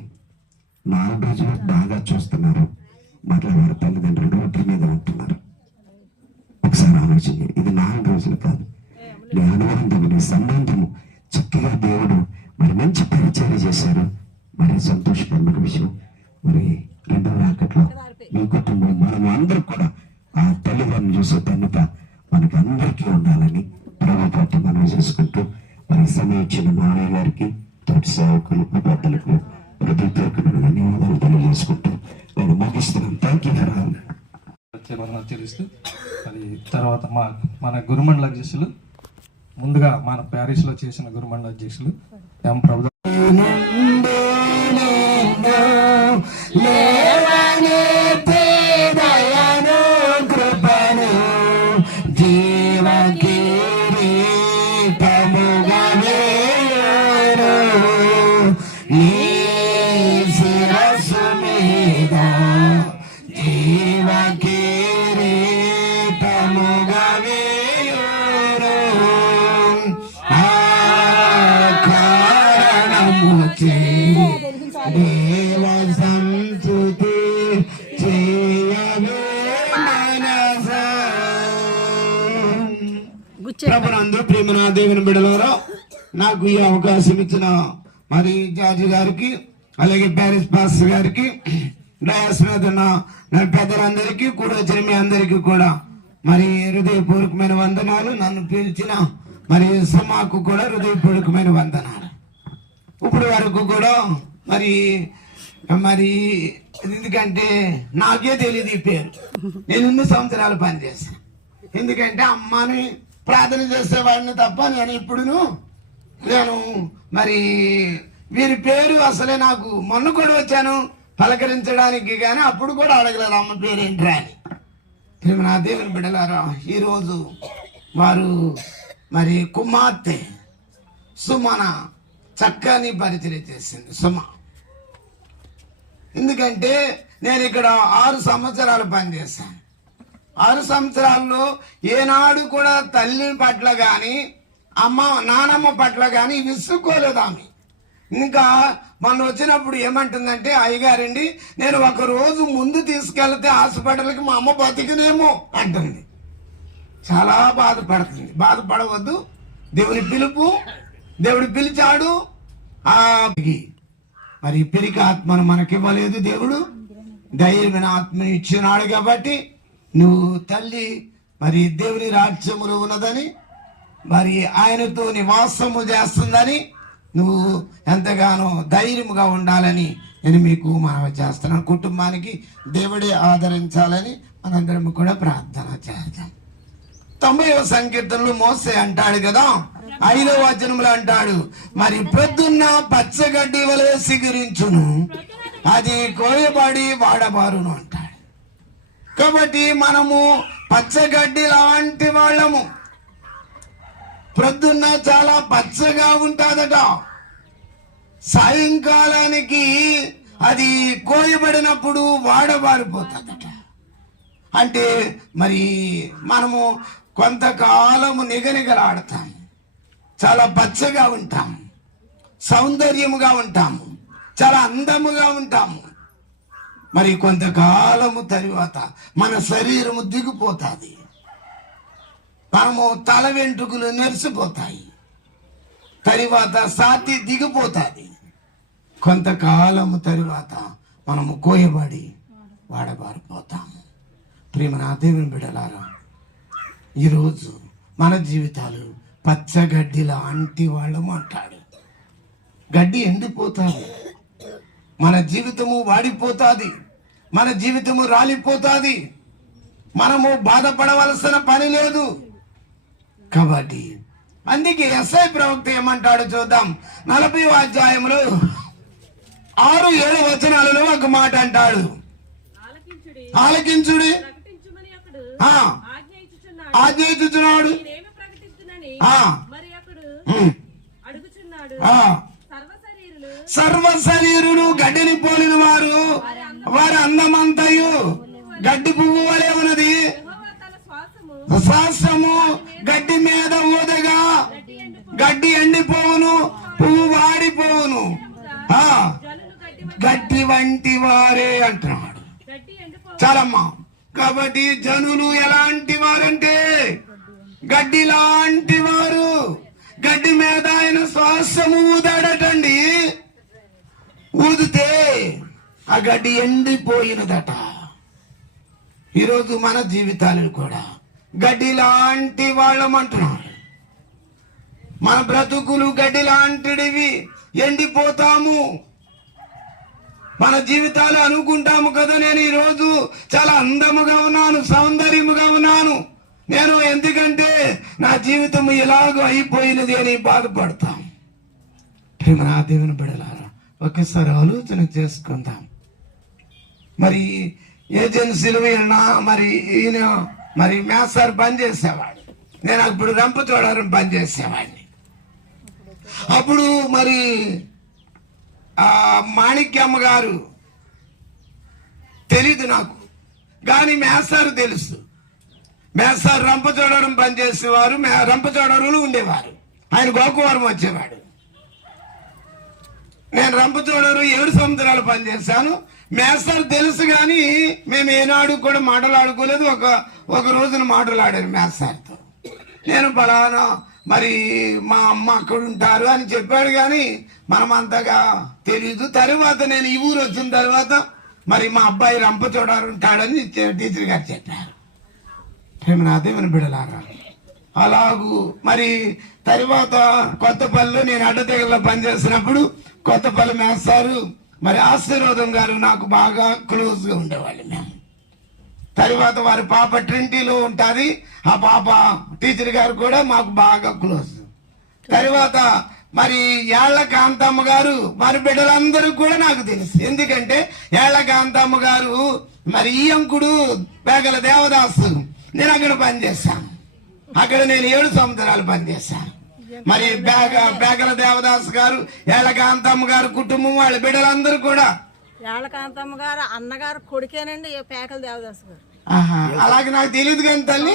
4 రోజులు బాగా చూస్తున్నారు. మరలా వారి తల్లిదండ్రులు రోడ్డు మీద ఉంటున్నారు. ఒకసారి ఆలోచన. ఇది 4 రోజులు కాదు. నీ అనుబంధము, నీ సంబంధము చక్కగా దేవుడు మరి మంచి పరిచయం చేశారు. మరి సంతోషకరమైన విషయం. మరి 2వ రాకట్లో మీ కుటుంబం మనం అందరూ కూడా ఆ తల్లిదండ్రులను చూసే ధన్యత మనకి అందరికీ ఉండాలని ప్రభు పట్ల మనం చేసుకుంటూ మరి సమయం ఇచ్చిన మావయ్య గారికి, తోటి సేవకులకు, పెద్దలకు హృదయపూర్వకమైన ధన్యవాదాలు తెలియజేస్తాను. తెలియజేసుకుంటూ నేను ముగిస్తున్నాను. Thank you for all. ప్రత్యేకంగా తెలుస్తూ అది తర్వాత మన గురుమండల అధ్యక్షులు ముందుగా మన ప్యారిస్లో చేసిన గురుమండల అధ్యక్షులు ఎం ప్రభు దేవ సంతుతి చేయవే మనసా. ప్రభునందు ప్రేమన దేవుని బిడ్డలారా, నాకు ఈ అవకాశం ఇచ్చిన మరి జార్జి గారికి, అలాగే ప్యారిస్ పాస్టర్ గారికి, డయాస్ మీద ఉన్న నా పెద్దలందరికీ కూడా వచ్చిన మీ అందరికీ కూడా మరి హృదయపూర్వకమైన వందనాలు. నన్ను పిలిచిన మరి సమాకు కూడా హృదయపూర్వకమైన వందనాలు. ఇప్పుడు వరకు కూడా మరి ఎందుకంటే నాకే తెలియదు ఈ పేరు. నేను 2 సంవత్సరాలు పనిచేశాను. ఎందుకంటే అమ్మని ప్రార్థన చేసేవాడిని తప్ప నేను మరి వీరి పేరు అసలే నాకు మొన్న కూడా వచ్చాను పలకరించడానికి, కానీ అప్పుడు కూడా అడగలేదు అమ్మ పేరు ఏంట్రా అని. నా దేవుని బిడ్డలారా, ఈరోజు వారు మరి కుమార్తె సుమన చక్కని పరిచయం చేసింది. సుమ ఎందుకంటే నేను ఇక్కడ 6 సంవత్సరాలు పనిచేశాను. 6 సంవత్సరాల్లో ఏనాడు కూడా తల్లి పట్ల కానీ నానమ్మ పట్ల కానీ విసుక్కోలేదు ఆమె. ఇంకా మొన్న వచ్చినప్పుడు ఏమంటుందంటే, అయ్యగారండి నేను 1 రోజు ముందు తీసుకెళ్తే హాస్పిటల్కి మా అమ్మ బతికినేమో అంటుంది. చాలా బాధపడుతుంది. బాధపడవద్దు. దేవుని పిలుపు, దేవుడు పిలిచాడు. మరి పిరికి ఆత్మను మనకివ్వలేదు దేవుడు, ధైర్యమైన ఆత్మను ఇచ్చినాడు. కాబట్టి నువ్వు తల్లి మరి దేవుని రాజ్యములో ఉన్నదని, మరి ఆయనతో నివాసము చేస్తుందని నువ్వు ఎంతగానో ధైర్యముగా ఉండాలని నేను మీకు మనవి చేస్తున్నాను. కుటుంబానికి దేవుడే ఆదరించాలని మనందరం కూడా ప్రార్థన చేద్దాం. 90వ సంకీర్తనలో మోసే అంటాడు కదా, 5వ వచనంలో అంటాడు, మరి ప్రొద్దున్న పచ్చగడ్డి వలె సిగురించును, అది కోయబడి వాడబారును అంటాడు. కాబట్టి మనము పచ్చగడ్డి లాంటి వాళ్ళము. ప్రొద్దున్న చాలా పచ్చగా ఉంటుందట, సాయంకాలానికి అది కోయబడినప్పుడు వాడబారిపోతుందట. అంటే మరి మనము కొంతకాలము నిగనిగలాడతాం, చాలా పచ్చగా ఉంటాము, సౌందర్యముగా ఉంటాము, చాలా అందముగా ఉంటాము. మరి కొంతకాలము తరువాత మన శరీరము దిగిపోతుంది, మనము తల వెంట్రుకలు నెరిసిపోతాయి, తరువాత సాతి దిగిపోతుంది. కొంతకాలము తరువాత మనము కోయబడి వాడబారిపోతాము. ప్రేమ నా దేవుని బిడ్డలారా, ఈరోజు మన జీవితాలు పచ్చగడ్డి లాంటి వాళ్ళము అంటాడు. గడ్డి ఎండిపోతుంది, మన జీవితము వాడిపోతుంది, మన జీవితము రాలిపోతుంది. మనము బాధపడవలసిన పని లేదు. కాబట్టి అందుకే యెషయా ప్రవక్త ఏమంటాడు చూద్దాం. 40వ అధ్యాయంలో 6-7 వచనాలలో ఒక మాట అంటాడు, ఆలకించుడి, ఆజ్ఞయించుచున్నాడు, సర్వ శరీరులు గడ్డిని పోలిన వారు, వారి అందమంతయు గడ్డి పువ్వు వలె ఉన్నది. శ్వాసము గడ్డి మీద ఊదగా గడ్డి ఎండిపోవును, పువ్వు వాడిపోవును, గడ్డి వంటి వారే అంటున్నాడు. చాలమ్మా. కాబట్టి జనులు ఎలాంటి వారంటే గడ్డి లాంటి వారు. గడ్డి మీద ఆయన శ్వాసము ఊదాడటండి. ఊదితే ఆ గడ్డి ఎండిపోయినదట. ఈరోజు మన జీవితాలు కూడా గడ్డి లాంటి వాళ్ళం అంటున్నాడు. మన బ్రతుకులు గడ్డి లాంటివి, ఎండిపోతాము. మన జీవితాలు అనుకుంటాము కదా, నేను ఈరోజు చాలా అందముగా ఉన్నాను, సౌందర్యముగా ఉన్నాను నేను, ఎందుకంటే నా జీవితం ఇలాగో అయిపోయినది అని బాధపడతాం. ప్రేమ నా దేవుని బిడ్డలారా, ఒక్కసారి ఆలోచన చేసుకుందాం. మరి ఏజెన్సీలు మరి ఈయన మరి మేసారు పని చేసేవాడు, నేను అప్పుడు రంపచోడవరం పని చేసేవాడిని. అప్పుడు మరి మాణిక్యమ్మ గారు తెలీదు నాకు, కానీ మేసారు తెలుసు. మేసారు రంపచోడవరం పనిచేసేవారు, రంపచోడవరంలో ఉండేవారు. ఆయన గోకువరం వచ్చేవాడు. నేను రంపచోడవరం 7 సంవత్సరాలు పనిచేశాను. మేసారు తెలుసు, కానీ మేము ఏనాడు కూడా మాటలాడుకోలేదు. ఒక రోజున మాటలాడారు మేసార్తో. నేను ఫలానా మరి మా అమ్మ అక్కడ ఉంటారు అని చెప్పాడు, కానీ మనం అంతగా తెలీదు. తర్వాత నేను ఈ ఊరు వచ్చిన తర్వాత మరి మా అబ్బాయి రంపచోడవరం ఉంటాడని టీచర్ గారు చెప్పారు. నా దేవుని బిడ్డలారా, అలాగూ మరి తర్వాత కొత్తపల్లిలో నేను అడ్డతెగల్లో పనిచేసినప్పుడు కొత్తపల్లి మేస్తారు మరి ఆశీర్వాదం గారు నాకు బాగా క్లోజ్ గా ఉండేవాళ్ళు మేము. తర్వాత వారి పాప ట్రింటీలో ఉంటుంది, ఆ పాప టీచర్ గారు కూడా మాకు బాగా క్లోజ్. తర్వాత మరి ఏళ్ల కాంతమ్మ గారు మరి బిడ్డలందరూ కూడా నాకు తెలుసు, ఎందుకంటే ఏళ్ల కాంతమ్మ గారు మరి ఈ అంకుడు పేగల దేవదాసు, నేను అక్కడ పనిచేశాను. అక్కడ నేను 7 సంవత్సరాలు పనిచేశాను. మరి పేగల దేవదాస్ గారు, ఏళ్ల కాంతమ్మ గారు కుటుంబం వాళ్ళ బిడ్డలందరూ కూడా. ఏళ్ల కాంతమ్మ గారు అన్నగారు కొడుకేనండి పేకల దేవదాస్ గారు. అలాగే నాకు తెలియదు కానీ తల్లి,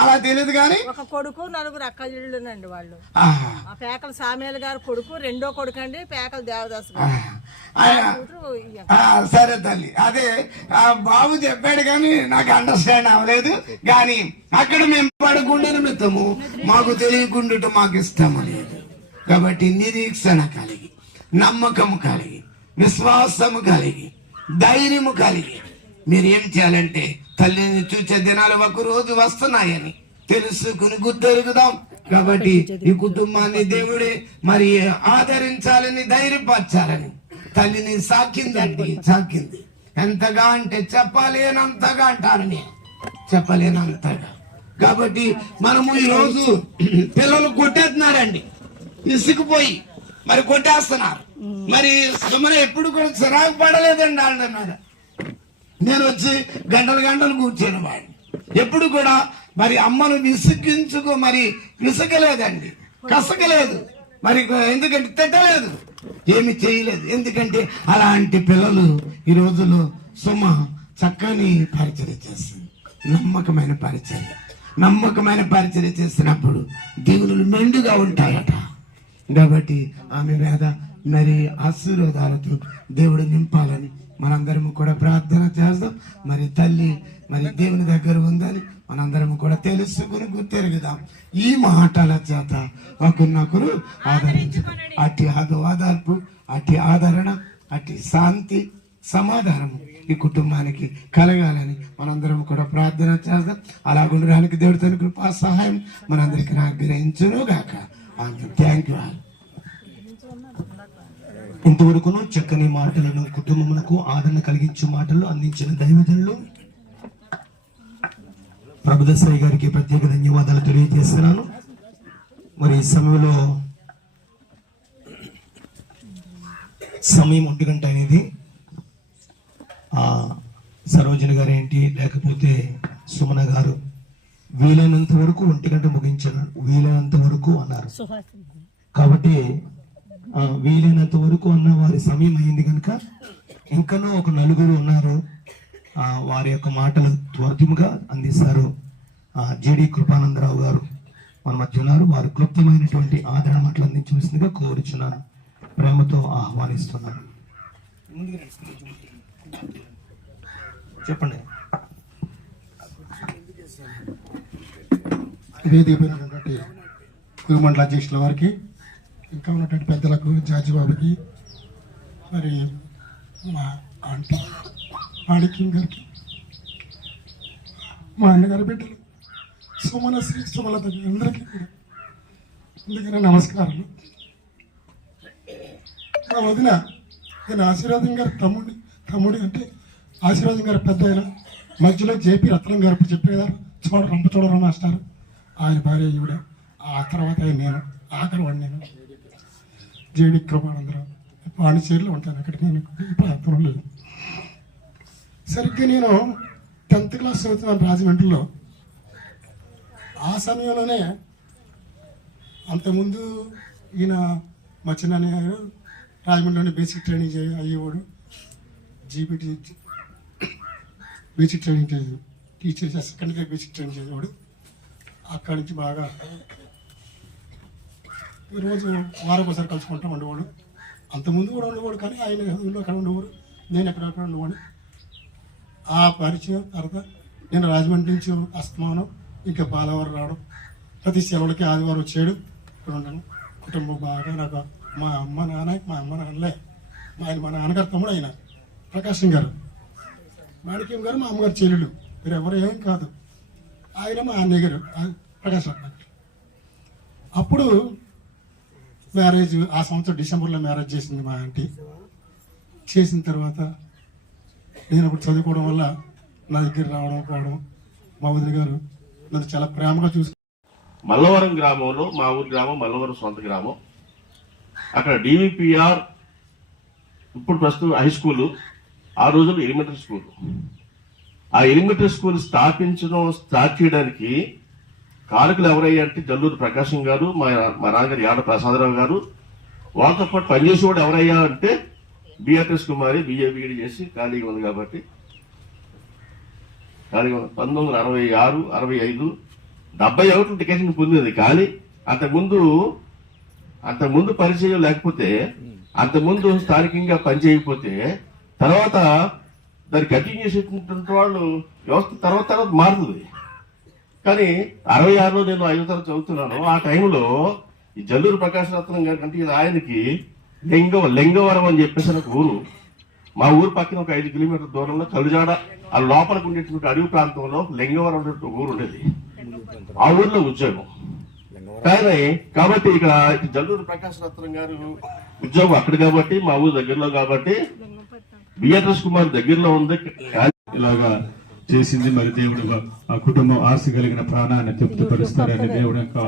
అలా తెలియదు కానీ ఒక కొడుకు 4 అక్కజుళ్ళునండి వాళ్ళు. ఆ పేకల సామేలు గారు కొడుకు, రెండో కొడుకు అండి పేకల దేవదాస్ గారు. సరే తల్లి, అదే బాబు చెప్పాడు కానీ నాకు అండర్స్టాండ్ అవ్వలేదు. కానీ అక్కడ మేము పడకుండా నిమిత్తము మాకు తెలియకుండా మాకు ఇష్టము లేదు. కాబట్టి నిరీక్షణ కలిగి, నమ్మకము కలిగి, విశ్వాసము కలిగి, ధైర్యము కలిగి మీరు ఏం చేయాలంటే, తల్లిని చూసే దినాలు ఒక రోజు వస్తున్నాయని తెలుసుకుని గుర్తెరుగుదాం. కాబట్టి ఈ కుటుంబాన్ని దేవుడే మరి ఆదరించాలని, ధైర్యపరచాలని తల్లిని సాకిందండి, సాకింది. ఎంతగా అంటే చెప్పలేనంతగా అంటారు, నేను చెప్పలేనంతగా. కాబట్టి మనము ఈరోజు పిల్లలు కొట్టేస్తున్నారండి, ఇసుకుపోయి మరి కొట్టేస్తున్నారు. మరి సుమన ఎప్పుడు కూడా చిరాకు పడలేదండి వాళ్ళ మీద. నేను వచ్చి గంటలు కూర్చొని వాడిని ఎప్పుడు కూడా మరి అమ్మను మరి విసుగలేదండి, కసగలేదు, మరి ఎందుకంటే తిట్టలేదు, ఏమి చేయలేదు. ఎందుకంటే అలాంటి పిల్లలు ఈ రోజులో సుమ చక్కని పరిచర్య చేస్తుంది. నమ్మకమైన పరిచర్య చేసినప్పుడు దీవులు మెండుగా ఉంటాయట. కాబట్టి ఆమె మీద మరి ఆశీర్వాదాలతో దేవుడు నింపాలని మనందరం కూడా ప్రార్థన చేద్దాం. మరి తల్లి మరి దేవుని దగ్గర ఉందని మనందరం కూడా తెలుసుకుని గుర్తెరుగుదాం. ఈ మాటల చేత ఒకరినొకరు ఆదరించడం, అట్టి ఆదర్పు, అట్టి ఆదరణ, అట్టి శాంతి, సమాధానము ఈ కుటుంబానికి కలగాలని మనందరం కూడా ప్రార్థన చేద్దాం. అలాగుండడానికి దేవుడి తన కృపా సహాయం మనందరికి అనుగ్రహించును గాక. Thank you. ఇంతవరకును చక్కని మాటలను, కుటుంబములకు ఆదరణ కలిగించే మాటలు అందించిన దైవజనులు ప్రభుదసాయి గారికి ప్రత్యేక ధన్యవాదాలు తెలియజేస్తున్నాను. మరి ఈ సమయంలో సమయం 1 గంట అనేది సరోజన గారు ఏంటి, లేకపోతే సుమన గారు వీలైనంత వరకు 1 గంట ముగించారు, వీలైనంత వరకు అన్నారు. కాబట్టి వీలైనంత వరకు అన్న వారి సమయం అయింది కనుక ఇంకనూ ఒక 4 ఉన్నారు. వారి యొక్క మాటలు త్వరితముగా అందిస్తారు. జేడి కృపానందరావు గారు మన మధ్య ఉన్నారు. వారు క్లుప్తమైనటువంటి ఆదరణ మాటలు అందించవలసిందిగా కోరుచున్నాను, ప్రేమతో ఆహ్వానిస్తున్నాను. చెప్పండి. వేదికైనటువంటి గురుమండల అధ్యక్షుల వారికి, ఇంకా ఉన్నటువంటి పెద్దలకు, జాజిబాబుకి, మరి మా ఆంటీ ఆడికి గారికి, మా అన్నగారి బిడ్డలు సుమన శ్రీ సుమలత అందరికీ అందుకనే నమస్కారాలు. మా వదిన నేను ఆశీర్వాదం గారి తమ్ముడి అంటే ఆశీర్వాదం గారి పెద్ద ఆయన, మధ్యలో జేపీ రత్నం గారు చెప్పేదారు రంపచోడరావు మాస్టర్, ఆయన భార్య ఈవిడ, ఆ తర్వాత నేను ఆఖరి వాడిని నేను జేడి కృపానందరావు పాండిచేరిలో ఉంటాను. అక్కడికి నేను ఈ ప్రాంతంలో లేదు. సరిగ్గా నేను 10th క్లాస్ చదువుతున్నాను రాజమండ్రిలో. ఆ సమయంలోనే అంతకుముందు ఈయన మా చిన్న గారు రాజమండ్రిలోనే బేసిక్ ట్రైనింగ్ అయ్యేవాడు, GPT basic training teacher second grade basic training చేసేవాడు. అక్కడి నుంచి బాగా ఈరోజు వారం ఒకసారి కలుసుకుంటూ ఉండేవాడు. అంతకుముందు కూడా ఉండేవాడు, కానీ ఆయన అక్కడ ఉండేవాడు, నేను ఎక్కడెక్కడ ఉండేవాడు. ఆ పరిచయం తర్వాత నేను రాజమండ్రి నుంచి అస్తమానం ఇంకా బాలవారం రావడం, ప్రతి సెలవులకి ఆదివారం వచ్చేయడం, ఇక్కడ ఉంటాను. కుటుంబం బాగా నాకు మా అమ్మ నాన్నలే, మా నాన్నగారు తమ్ముడు ఆయన ప్రకాశం గారు, మాణిక్యం గారు మా అమ్మగారు చెల్లెలు, మీరు ఎవరు ఏం కాదు. ఆయన మా అన్నయ్య గారు ప్రకాశం. అప్పుడు మ్యారేజ్ ఆ సంవత్సరం డిసెంబర్లో మ్యారేజ్ చేసింది మా ఆంటీ. చేసిన తర్వాత నేను అప్పుడు చదువుకోవడం వల్ల నా దగ్గర రావడం పోవడం, మా వదిన గారు నన్ను చాలా ప్రేమగా చూసి మల్లవరం గ్రామంలో, మా ఊరి గ్రామం మల్లవరం సొంత గ్రామం, అక్కడ డివిపిఆర్ ఇప్పుడు ప్రస్తుతం హై స్కూలు, ఆ రోజుల్లో ఎలిమెంటరీ స్కూల్. ఆ ఎలిమెంటరీ స్కూల్ స్టార్ట్ చేయడానికి కారకులు ఎవరయ్యా అంటే జల్లూరు ప్రకాశం గారు, మా నాన్నగారు యాడ ప్రసాదరావు గారు. వాళ్ళతో పాటు పనిచేసేవాడు ఎవరయ్యా అంటే బిఆర్ఎస్ కుమారి, బిఏబిఈడి చేసి ఖాళీగా ఉంది కాబట్టి 1966, 65, 71 టికెట్ని పొందింది. కానీ అంతకుముందు పరిచయం లేకపోతే, అంతకుముందు స్థానికంగా పనిచేయకపోతే తర్వాత దాన్ని కంటిన్యూ చేసేటువంటి వాళ్ళు వ్యవస్థ తర్వాత మారుతుంది. కానీ 66లో నేను 5వ తరగతి చదువుతున్నాను. ఆ టైంలో ఈ జల్లూరు ప్రకాశరత్నం గారి అంటే ఆయనకి లింగవరం అని చెప్పేసి ఒక ఊరు, మా ఊరు పక్కన ఒక 5 కిలోమీటర్ల దూరంలో కలుజాడ ఆ లోపలికి ఉండేటువంటి అడవి ప్రాంతంలో లింగవరం అనే ఊరు ఉండేది. ఆ ఊర్లో ఉద్యోగం. కానీ కాబట్టి ఇక్కడ జల్లూరు ప్రకాశరత్నం గారు ఉద్యోగం అక్కడ కాబట్టి, మా ఊరు దగ్గరలో కాబట్టి, బిఆర్ఎస్ కుమార్ దగ్గరలో ఉంది. ఇలాగా చేసింది. మరి దేవుడు ఆ కుటుంబం ఆశ కలిగిన ప్రాణాన్ని తృప్తిపరుస్తారని దేవుడు యొక్క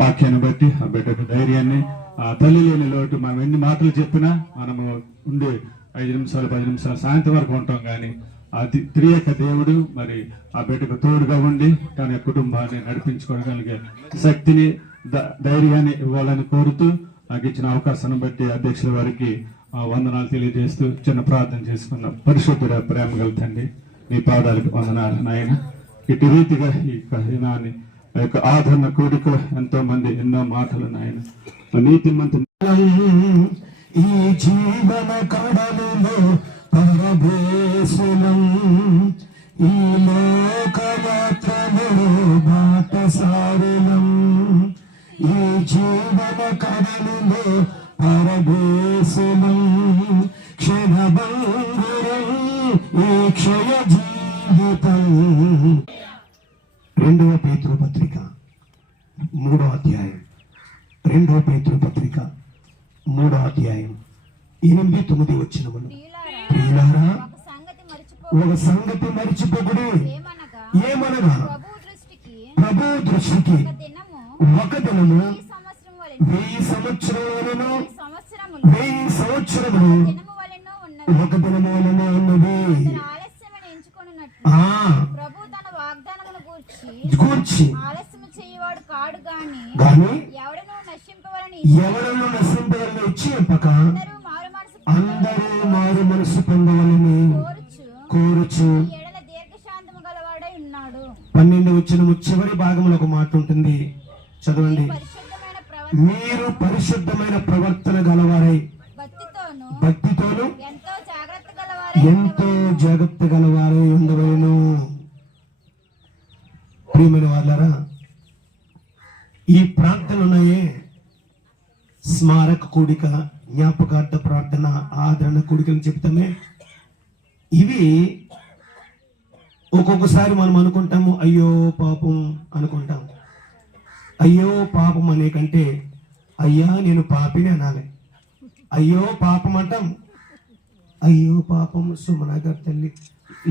వాక్యాన్ని బట్టి ఆ బిడ్డకు ధైర్యాన్ని, ఆ తల్లి లేని లోటు మనం ఎన్ని మాటలు చెప్పినా మనము ఉండే 5 నిమిషాలు 10 నిమిషాలు సాయంత్రం వరకు ఉంటాం. కానీ ఆ త్రియక దేవుడు మరి ఆ బిడ్డకు తోడుగా ఉండి తన కుటుంబాన్ని నడిపించుకోగలిగే శక్తిని, ధైర్యాన్ని ఇవ్వాలని కోరుతూ నాకు ఇచ్చిన అవకాశాన్ని బట్టి అధ్యక్షుల వారికి వందనాలు తెలియజేస్తూ చిన్న ప్రార్థన చేసుకున్నాం. పరిశుద్ధుడ ప్రేమ గల తండ్రి, మీ పాదాలకు వందనాలు నాయన. ఇటు రీతిగా ఈ దినాన్ని యొక్క ఆదరణ కూడిక ఎంతో మంది ఎన్నో మాటలు నాయన నీతిమంతు ఈ జీవన కడలిలో పరదేశులం, ఈ లోకయాత్రలో బాటసారులం, ఈ జీవన కడలిలో పరదేశులం, క్షణభంగురం ఈ క్షయ జీవితం. 2వ పేతురు పత్రిక 3వ అధ్యాయం, 2వ పేతురు పత్రిక 3వ అధ్యాయం 8-9 వచనములు. ప్రియులారా, ఒక సంగతి మరిచిపోకుడి, ఏమనగా ప్రభు దృష్టికి ఒక దినము 1000 సంవత్సరములను, 1000 సంవత్సరములు ఒక దినము వలె ఉన్నది. గూర్చి గాని ఎవడను నశింపవలని ఇచ్చేపక అందరూ మారు మనసు పొందవలని కోరుచు. 12వ వచనము చివరి భాగంలో ఒక మాట ఉంటుంది, చదవండి. మీరు పరిశుద్ధమైన ప్రవర్తన గలవారై భక్తితోను ఎంతో జాగ్రత్త గలవారై ఉండవలెను. ప్రియమైన వాళ్ళారా, ఈ ప్రార్థనలు ఉన్నాయే, స్మారక కూడిక, జ్ఞాపకార్థ ప్రార్థన, ఆదరణ కూడికలు చెప్తామే, ఇవి ఒక్కొక్కసారి మనం అనుకుంటాము అయ్యో పాపం అనుకుంటాం. అయ్యో పాపం అనే కంటే అయ్యా నేను పాపిని అనాలి. అయ్యో పాపం అంటాం, అయ్యో పాపం సుమన గారి తల్లి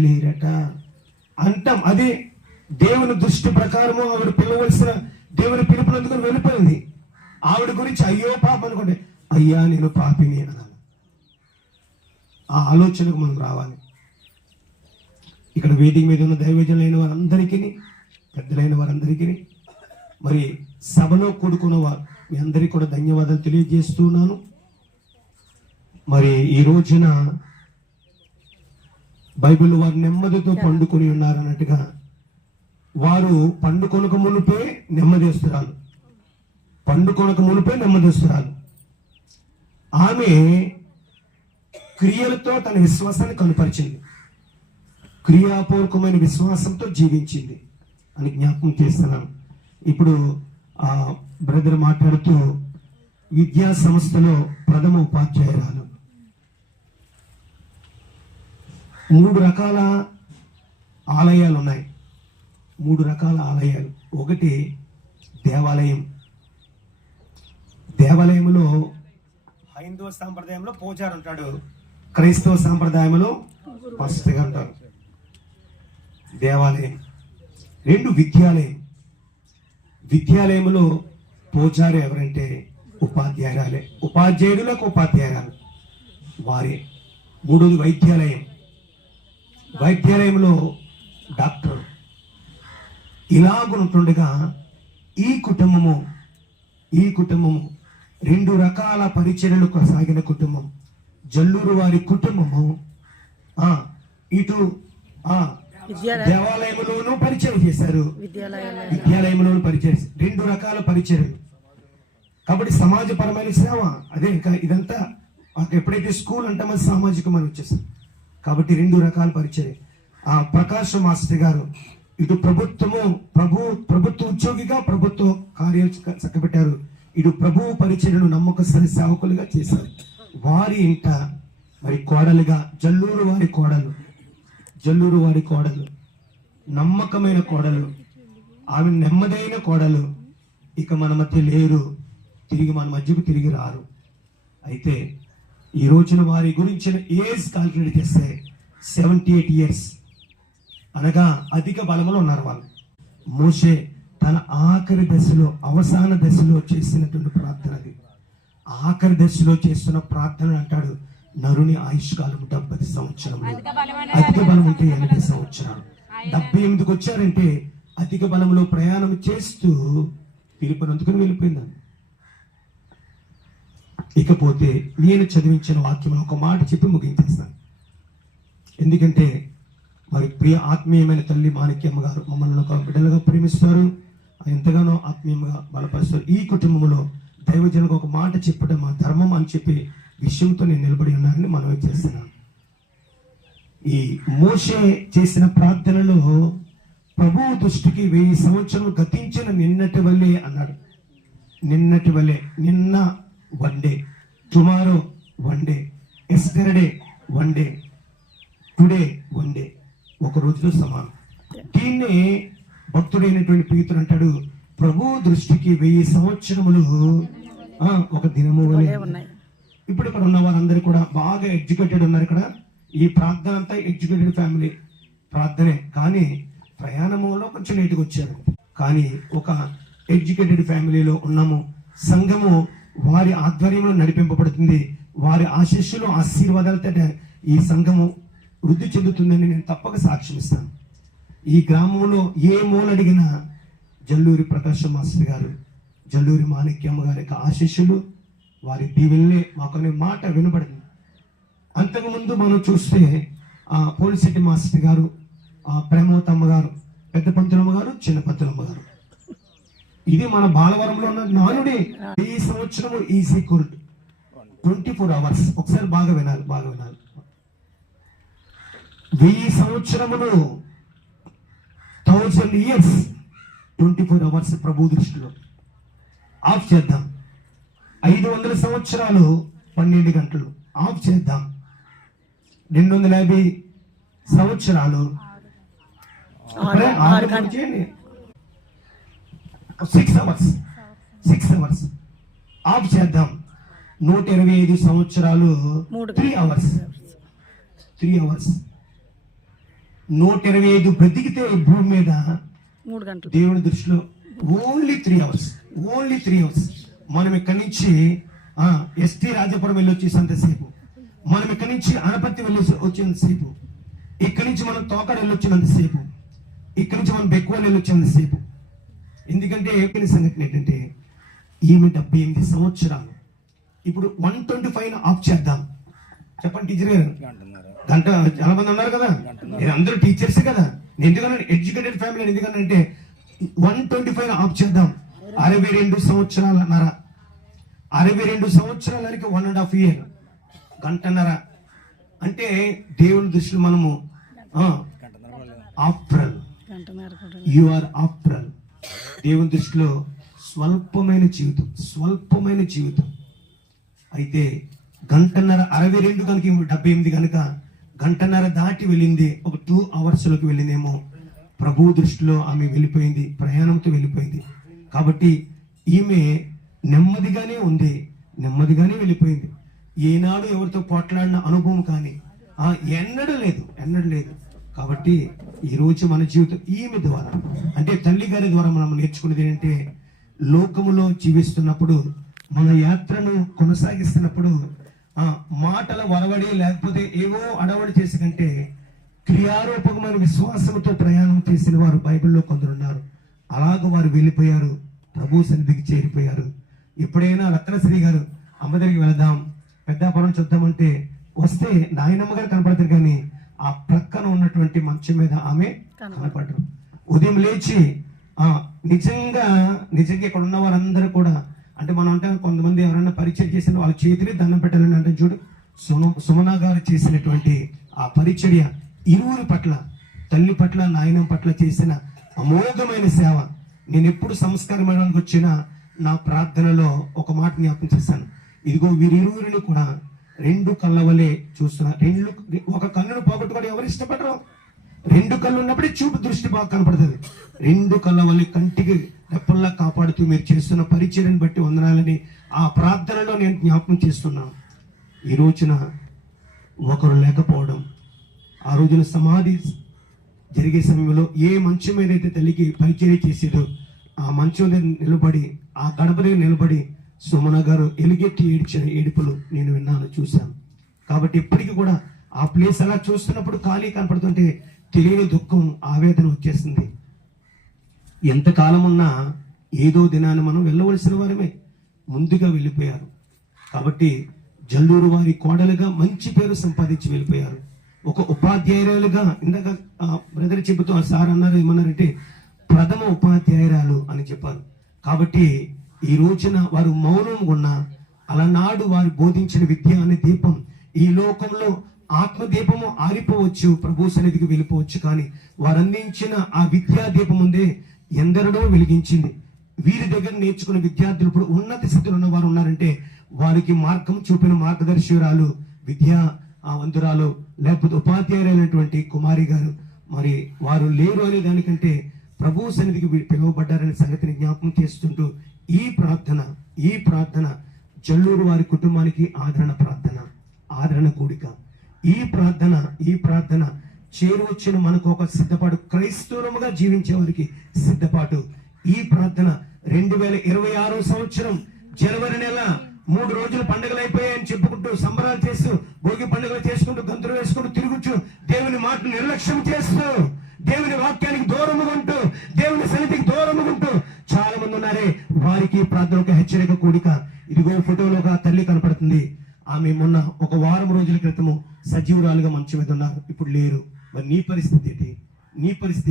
లేరట అంటాం. అదే దేవుని దృష్టి ప్రకారము ఆవిడ పిలవలసిన దేవుని పిలుపునందుకుని వెళ్ళిపోయింది. ఆవిడ గురించి అయ్యో పాపం అనుకుంటే అయ్యా నేను పాపిని అనాలి. ఆ ఆలోచనకు మనం రావాలి. ఇక్కడ వేదిక మీద ఉన్న దైవజనులైన వారందరికీ, పెద్దలైన వారందరికీ, మరి సభలో కూడుకున్న వారు మీ అందరికీ కూడా ధన్యవాదాలు తెలియజేస్తున్నాను. మరి ఈ రోజున బైబిల్ వారు నెమ్మదితో పండుకొని ఉన్నారన్నట్టుగా వారు పండుకొనక మునిపే నెమ్మదిస్తురాలు, పండుకొనక మునిపే నెమ్మదిస్తురాలు. ఆమె క్రియలతో తన విశ్వాసాన్ని కనుపరిచింది, క్రియాపూర్వకమైన విశ్వాసంతో జీవించింది అని జ్ఞాపకం చేస్తున్నాను. ఇప్పుడు ఆ బ్రదర్ మాట్లాడుతూ విద్యా సంస్థలో ప్రథమ ఉపాధ్యాయురాలు. 3 రకాల ఆలయాలు ఉన్నాయి, 3 రకాల ఆలయాలు. ఒకటి దేవాలయం. దేవాలయంలో హైందవ సాంప్రదాయంలో పూజారి ఉంటాడు, క్రైస్తవ సాంప్రదాయంలో పాస్టర్గా ఉంటారు. దేవాలయం. 2 విద్యాలయం. విద్యాలయంలో పూజారి ఎవరంటే ఉపాధ్యాయురాలే, ఉపాధ్యాయులకు ఉపాధ్యాయురాలు వారే. 3వది వైద్యాలయం. వైద్యాలయంలో డాక్టర్. ఇలాగుంటుండగా ఈ కుటుంబము 2 రకాల పరిచర్యలు సాగిన కుటుంబం. జల్లూరు వారి కుటుంబము ఇటు దేవాలయంలోనూ పరిచయం చేశారు, విద్యాలయంలోనూ పరిచయం, 2 రకాల పరిచర్యలు. కాబట్టి సమాజపరమైన సేవ అదే. ఇంకా ఇదంతా ఎప్పుడైతే స్కూల్ అంటామో సామాజికమని వచ్చేసారు. కాబట్టి 2 రకాల పరిచయం. ప్రకాశ్ మాస్టర్ గారు ఇటు ప్రభుత్వ ఉద్యోగిగా ప్రభుత్వ కార్యాలు చక్కబెట్టారు, ఇటు ప్రభువు పరిచర్యను నమ్మకస్తున్న సేవకులుగా చేశారు. వారి ఇంట మరి కోడలుగా జల్లూరు వారి కోడలు, నమ్మకమైన కోడలు, ఆమె నెమ్మదైన కోడలు ఇక మన మధ్య లేరు, తిరిగి మన మధ్యకు తిరిగి రారు. అయితే ఈ రోజున వారి గురించిన ఏజ్ కాల్కులేట్ చేస్తే 78 years, అనగా అధిక బలంలో ఉన్నారు వాళ్ళు. మోషే తన ఆఖరి దశలో, అవసాన దశలో చేసినటువంటి ప్రార్థన అది. ఆఖరి దశలో చేస్తున్న ప్రార్థన అంటాడు, నరుని ఆయుష్కాలం 70 సంవత్సరములు, అధిక బలం ఉంటే 80 సంవత్సరాలు. 78కి వచ్చారంటే అధిక బలంలో ప్రయాణం చేస్తూ పిలుపునందుకుని వెళ్ళిపోయిందని. ఇకపోతే నేను చదివించిన వాక్యం ఒక మాట చెప్పి ముగించేస్తాను. ఎందుకంటే మరి ప్రియ ఆత్మీయమైన తల్లి మాణిక్యమ్మ గారు మమ్మల్ని ఒక బిడ్డలుగా ప్రేమిస్తారు, ఎంతగానో ఆత్మీయంగా బలపరుస్తారు. ఈ కుటుంబంలో దైవజనులకు ఒక మాట చెప్పడం మా ధర్మం అని చెప్పి విషయంతో నేను నిలబడి ఉన్నానని మనవి చేస్తున్నాను. ఈ మోషే చేసిన ప్రార్థనలో ప్రభువు దృష్టికి 1000 సంవత్సరాలు గతించిన నిన్నటి వల్లే అన్నాడు. నిన్నటి వల్లే, నిన్న 1 day, tomorrow 1 day, yesterday 1 day, today 1 day, ఒక రోజులో సమానం. దీన్నే భక్తుడైనటువంటి పేతురు అంటాడు, ప్రభు దృష్టికి 1000 సంవత్సరములు ఒక దినము వలె. ఇప్పుడు ఇక్కడ ఉన్న వారందరూ కూడా బాగా ఎడ్యుకేటెడ్ ఉన్నారు. ఇక్కడ ఈ ప్రార్థన అంతా ఎడ్యుకేటెడ్ ఫ్యామిలీ ప్రార్థనే, కానీ ప్రయాణంలో కొంచెం లేటుగా వచ్చారు. కానీ ఒక ఎడ్యుకేటెడ్ ఫ్యామిలీలో ఉన్నాము. సంఘము వారి ఆధ్వర్యంలో నడిపింపబడుతుంది. వారి ఆశీస్సులు ఆశీర్వాదాలతో ఈ సంఘము వృద్ధి చెందుతుందని నేను తప్పక సాక్ష్యం ఇస్తాను. ఈ గ్రామంలో ఏ మూల అడిగినా జల్లూరి ప్రకాశ్ మాస్టర్ గారు, జల్లూరి మాణిక్యమ్మ గారి యొక్క ఆశీస్సులు, వారి దీవెనలే మాకు అనే మాట వినబడింది. అంతకుముందు మనం చూస్తే పోలిశెట్టి మాస్టర్ గారు, ప్రేమవతమ్మ గారు, పెద్ద పంతులమ్మ గారు, చిన్న పంతులమ్మ గారు, ఇది మన బాలవరంలో ఉన్న నానుడి. ఈ సంవత్సరము ఈజ్ ఈక్వల్ 24 hours. ఒకసారి బాగా వినాలి. 1000 సంవత్సరములు 1000 years 24 hours ప్రభు దృష్టిలో ఆఫ్ చేద్దాం. 500 సంవత్సరాలు 12 గంటలు ఆఫ్ చేద్దాం. 250 సంవత్సరాలు 6 hours ఆఫ్ చేద్దాం. 125 సంవత్సరాలు 3 hours 3 hours. 125 బ్రతికితే ఈ భూమి మీద 3 గంటలు దేవుని దృష్టిలో ఓన్లీ 3 hours. Only 3 hours. మనం ఇక్కడి నుంచి ఎస్టీ రాజపురం వెళ్ళి వచ్చేసేంతసేపు, మనం ఇక్కడి నుంచి అనపత్తి వెళ్ళి వచ్చేంతసేపు, ఇక్కడి నుంచి మనం తోకాడు వెళ్ళి వచ్చినంతసేపు, ఇక్కడి నుంచి మనం బెక్కువలు వెళ్ళి వచ్చినంతసేపు. ఎందుకంటే ఏమైనా సంఘటన ఏంటంటే ఈమె 78 సంవత్సరాలు. ఇప్పుడు 125 ఆఫ్ చేద్దాం చెప్పండి టీచర్ గారు. గంట చాలా మంది ఉన్నారు కదా, అందరూ టీచర్స్ కదా. ఎందుకన్నా ఎడ్యుకేటెడ్ ఫ్యామిలీ, ఎందుకనంటే 125 ఆఫ్ చేద్దాం. 62 సంవత్సరాలన్నర, 62 సంవత్సరాలకి 1.5 year, గంటన్నర. అంటే దేవుని దృష్టిలో మనము ఆఫ్టరల్, యు ఆర్ ఆఫ్టరల్. దేవుని దృష్టిలో స్వల్పమైన జీవితం, స్వల్పమైన జీవితం. అయితే గంటన్నర 62 కనుక 78 కనుక గంటన్నర దాటి వెళ్ళింది, ఒక 2 hours లోకి వెళ్ళిందేమో. ప్రభు దృష్టిలో ఆమె వెళ్ళిపోయింది, ప్రయాణంతో వెళ్ళిపోయింది. కాబట్టి ఈమె నెమ్మదిగానే ఉంది, నెమ్మదిగానే వెళ్ళిపోయింది. ఏనాడు ఎవరితో పోట్లాడిన అనుభవం కానీ ఎన్నడూ లేదు, ఎన్నడూ లేదు. కాబట్టి ఈ రోజు మన జీవితం ఈమె ద్వారా, అంటే తల్లి గారి ద్వారా మనం నేర్చుకునేది ఏంటంటే, లోకములో జీవిస్తున్నప్పుడు, మన యాత్రను కొనసాగిస్తున్నప్పుడు మాటల వరవడి లేకపోతే ఏవో అడవడి చేసి కంటే క్రియారూపకమైన విశ్వాసంతో ప్రయాణం చేసిన వారు బైబిల్లో కొందరున్నారు. అలాగ వారు వెళ్ళిపోయారు, ప్రభు సన్నిధికి చేరిపోయారు. ఎప్పుడైనా రత్నశ్రీ గారు అమ్మ దగ్గరికి వెళదాం, పెద్దాపురం చూద్దామంటే వస్తే నాయనమ్మ గారు కనపడతారు, కానీ ఆ ప్రక్కన ఉన్నటువంటి మంచం మీద ఆమె కనపడరు. ఉదయం లేచి నిజంగా ఇక్కడ ఉన్న వారందరూ కూడా, అంటే మనం అంటే కొంతమంది ఎవరైనా పరిచయం చేసిన వాళ్ళ చేతిని దండం పెట్టాలని అంటే చూడు, సుమన గారు చేసినటువంటి ఆ పరిచర్య ఇరువురి పట్ల, తల్లి పట్ల నాయనం పట్ల చేసిన అమోఘమైన సేవ. నేను ఎప్పుడు సంస్కారం ఇవ్వడానికి వచ్చినా నా ప్రార్థనలో ఒక మాట జ్ఞాపకం చేశాను. ఇదిగో వీరిరువురిని కూడా 2 కళ్ళ వలె చూస్తున్నా. ఒక కన్నును పోగొట్టుకోవడం ఎవరు ఇష్టపడరు. 2 కళ్ళు ఉన్నప్పుడే చూపు దృష్టి బాగా కనపడుతుంది. 2 కళ్ళ వల్ల కంటికి రెప్పల్లా కాపాడుతూ మీరు చేస్తున్న పరిచర్యను బట్టి వందనాలని ఆ ప్రార్థనలో నేను జ్ఞాపకం చేస్తున్నాను. ఈ రోజున ఒకరు లేకపోవడం, ఆ రోజున సమాధి జరిగే సమయంలో ఏ మంచం ఏదైతే తల్లికి పరిచర్య చేసేదో ఆ మంచం మీద నిలబడి, ఆ గడప దగ్గర నిలబడి సుమన గారు ఎలుగెట్టి ఏడ్చిన ఏడుపులు నేను విన్నాను, చూశాను. కాబట్టి ఇప్పటికీ కూడా ఆ ప్లేస్ అలా చూస్తున్నప్పుడు ఖాళీ కనపడుతుంటే తెలియని దుఃఖం, ఆవేదన వచ్చేస్తుంది. ఎంతకాలం ఉన్నా ఏదో దినాన్ని మనం వెళ్ళవలసిన వారమే, ముందుగా వెళ్ళిపోయారు. కాబట్టి జల్లూరు వారి కోడలుగా మంచి పేరు సంపాదించి వెళ్ళిపోయారు. ఒక ఉపాధ్యాయురాలుగా, ఇందాక బ్రదర్ చెబుతూ సార్ అన్నారు, ఏమన్నారంటే ప్రథమ ఉపాధ్యాయురాలు అని చెప్పారు. కాబట్టి ఈ రోజున వారు మౌనంగా ఉన్నా, అలనాడు వారు బోధించిన విద్య అనే దీపం ఈ లోకంలో ఆత్మదీపము ఆరిపోవచ్చు, ప్రభు సన్నిధికి వెళ్ళిపోవచ్చు, కానీ వారు అందించిన ఆ విద్యా దీపం ఉందే ఎందరినో వెలిగించింది. వీరి దగ్గర నేర్చుకున్న విద్యార్థులు ఇప్పుడు ఉన్నత స్థితిలో ఉన్న వారు ఉన్నారంటే వారికి మార్గం చూపిన మార్గదర్శకురాలు, విద్యా వంతురాలు, లేకపోతే ఉపాధ్యాయులైనటువంటి కుమారి గారు. మరి వారు లేరు అనే దానికంటే ప్రభు సన్నిధికి పిలువబడ్డారనే సంగతిని జ్ఞాపకం చేస్తుంటూ ఈ ప్రార్థన జల్లూరు వారి కుటుంబానికి ఆదరణ ప్రార్థన, ఆదరణ కూడిక. ఈ ప్రార్థన చేరువచ్చిన మనకు ఒక సిద్ధపాటు, క్రైస్తవులుగా జీవించే వారికి సిద్ధపాటు. ఈ ప్రార్థన 2026 సంవత్సరం జనవరి నెల 3 రోజులు పండుగలు అయిపోయాయని చెప్పుకుంటూ, సంబరాలు చేస్తూ, భోగి పండుగలు చేసుకుంటూ, గంతులు వేసుకుంటూ తిరుగుచు, దేవుని మాటను నిర్లక్ష్యం చేస్తూ, దేవుని వాక్యానికి దూరముగా ఉంటూ, దేవుని సన్నిధికి దూరముగా ఉంటూ చాలా మంది ఉన్నారే. వారికి ప్రార్థన ఒక హెచ్చరిక కూడిక. ఇదిగో ఫోటోలో ఒక తల్లి కనపడుతుంది. ఆమె మొన్న ఒక వారం రోజుల క్రితము సజీవురాలుగా మంచం మీద ఉన్నారు, ఇప్పుడు లేరు. మరి నీ పరిస్థితి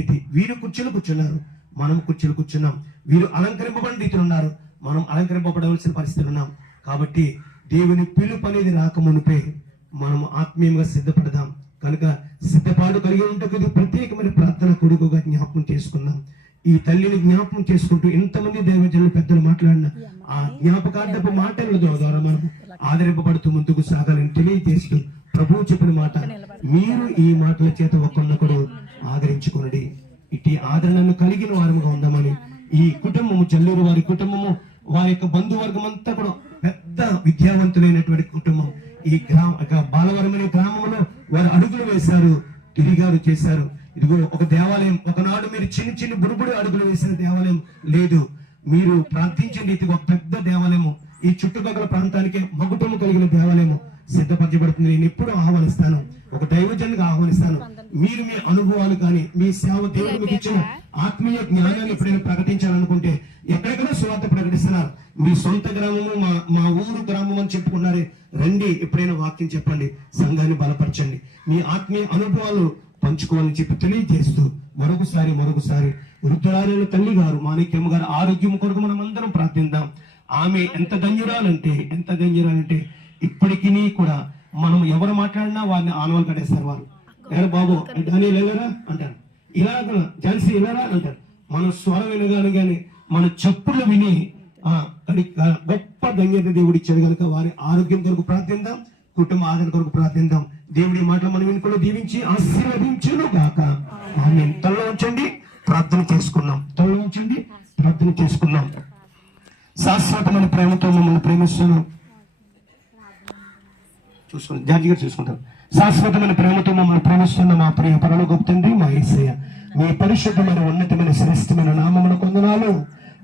ఏంటి? వీరు కుర్చీలు కూర్చున్నారు, మనం కుర్చీలు కూర్చున్నాం. వీరు అలంకరింపబడిన రీతిలో ఉన్నారు, మనం అలంకరింపబడవలసిన పరిస్థితులు ఉన్నాం. కాబట్టి దేవుని పిలుపు అనేది రాకమునిపే మనం ఆత్మీయంగా సిద్ధపడదాం. కనుక సిద్ధపాటు కలిగి ఉంటే ప్రత్యేకమైన ప్రార్థన కొడుకుగా జ్ఞాపకం చేసుకున్నాం. ఈ తల్లిని జ్ఞాపకం చేసుకుంటూ ఎంతమంది దైవజనులు పెద్దలు మాట్లాడిన ఆ జ్ఞాపకార్థపు మాటల ద్వారా మనం ఆదరింపబడుతూ ముందుకు సాగాలని తెలియజేస్తూ, ప్రభువు చెప్పిన మాట, మీరు ఈ మాటల చేత ఒకరినొకడు ఆదరించుకునడి. ఇటు ఆదరణను కలిగిన వారముగా ఉందామని ఈ కుటుంబము, జల్లూరు వారి కుటుంబము, వారి యొక్క బంధువర్గం అంతా కూడా పెద్ద విద్యావంతులైనటువంటి కుటుంబం. ఈ బాలవరం అనే గ్రామంలో వారు అడుగులు వేశారు, తిరిగారు, చేశారు. ఇదిగో ఒక దేవాలయం, ఒకనాడు మీరు చిన్న చిన్న బురుబుడు అడుగులు వేసిన దేవాలయం లేదు. మీరు ప్రార్థించిన రీతిగా ఒక పెద్ద దేవాలయము, ఈ చుట్టుపక్కల ప్రాంతానికి మగుటము కలిగిన దేవాలయము సిద్ధపరచబడుతుంది. నేను ఎప్పుడు ఆహ్వానిస్తాను, ఒక దైవజనుగా ఆహ్వానిస్తాను. మీరు మీ అనుభవాలు కానీ మీ సేవ, దేవుడు మీకు ఇచ్చిన ఆత్మీయ జ్ఞానాన్ని ఎప్పుడైనా ప్రకటించాలనుకుంటే, ఎక్కడెక్కడో సువార్త ప్రకటిస్తున్నారు. మీ సొంత గ్రామము, మా ఊరు గ్రామం అని చెప్పుకున్నారే, రండి ఎప్పుడైనా వాక్యం చెప్పండి, సంఘాన్ని బలపరచండి, మీ ఆత్మీయ అనుభవాలు పంచుకోవాలని చెప్పి తెలియజేస్తూ మరొకసారి వృద్ధురాలైన తల్లి గారు మాణిక్యమ్మ గారు ఆరోగ్యం కొరకు మనం అందరం ప్రార్థిద్దాం. ఆమె ఎంత ధన్యురాలంటే ఇప్పటికీ కూడా మనం ఎవరు మాట్లాడినా వారిని ఆనవాలు కట్టేస్తారు. వారు ఎవరు బాబు డానియల్ వెళ్ళరా అంటారు, ఇలా జాన్సీ వెళ్ళరా అంటారు. మన స్వరం వినగానే కానీ మన చెప్పులు విని గొప్ప ధన్యత దేవుడు ఇచ్చాడు కనుక వారి ఆరోగ్యం కొరకు ప్రార్థిద్దాం, కుటుంబ ఆదరణ కొరకు ప్రార్థిద్దాం. దేవుడి మాటలు మనం వెనుకలో దీవించి ఆశీర్వదించును గాక. ఆమేన్. తలలో ఉంచండి, ప్రార్థన చేసుకున్నాం. శాశ్వతమైన ప్రేమతో మమ్మల్ని ప్రేమిస్తున్నాం. చూసుకుని జార్జి గారు చూసుకుంటారు. శాశ్వతమైన ప్రేమతో మమ్మల్ని ప్రేమిస్తున్న మా ప్రియ పరలోకపు తండ్రి, మా యేసయ్య, మీ పరిశుద్ధమైన ఉన్నతమైన శ్రేష్టమైన నామమున వందనాలు.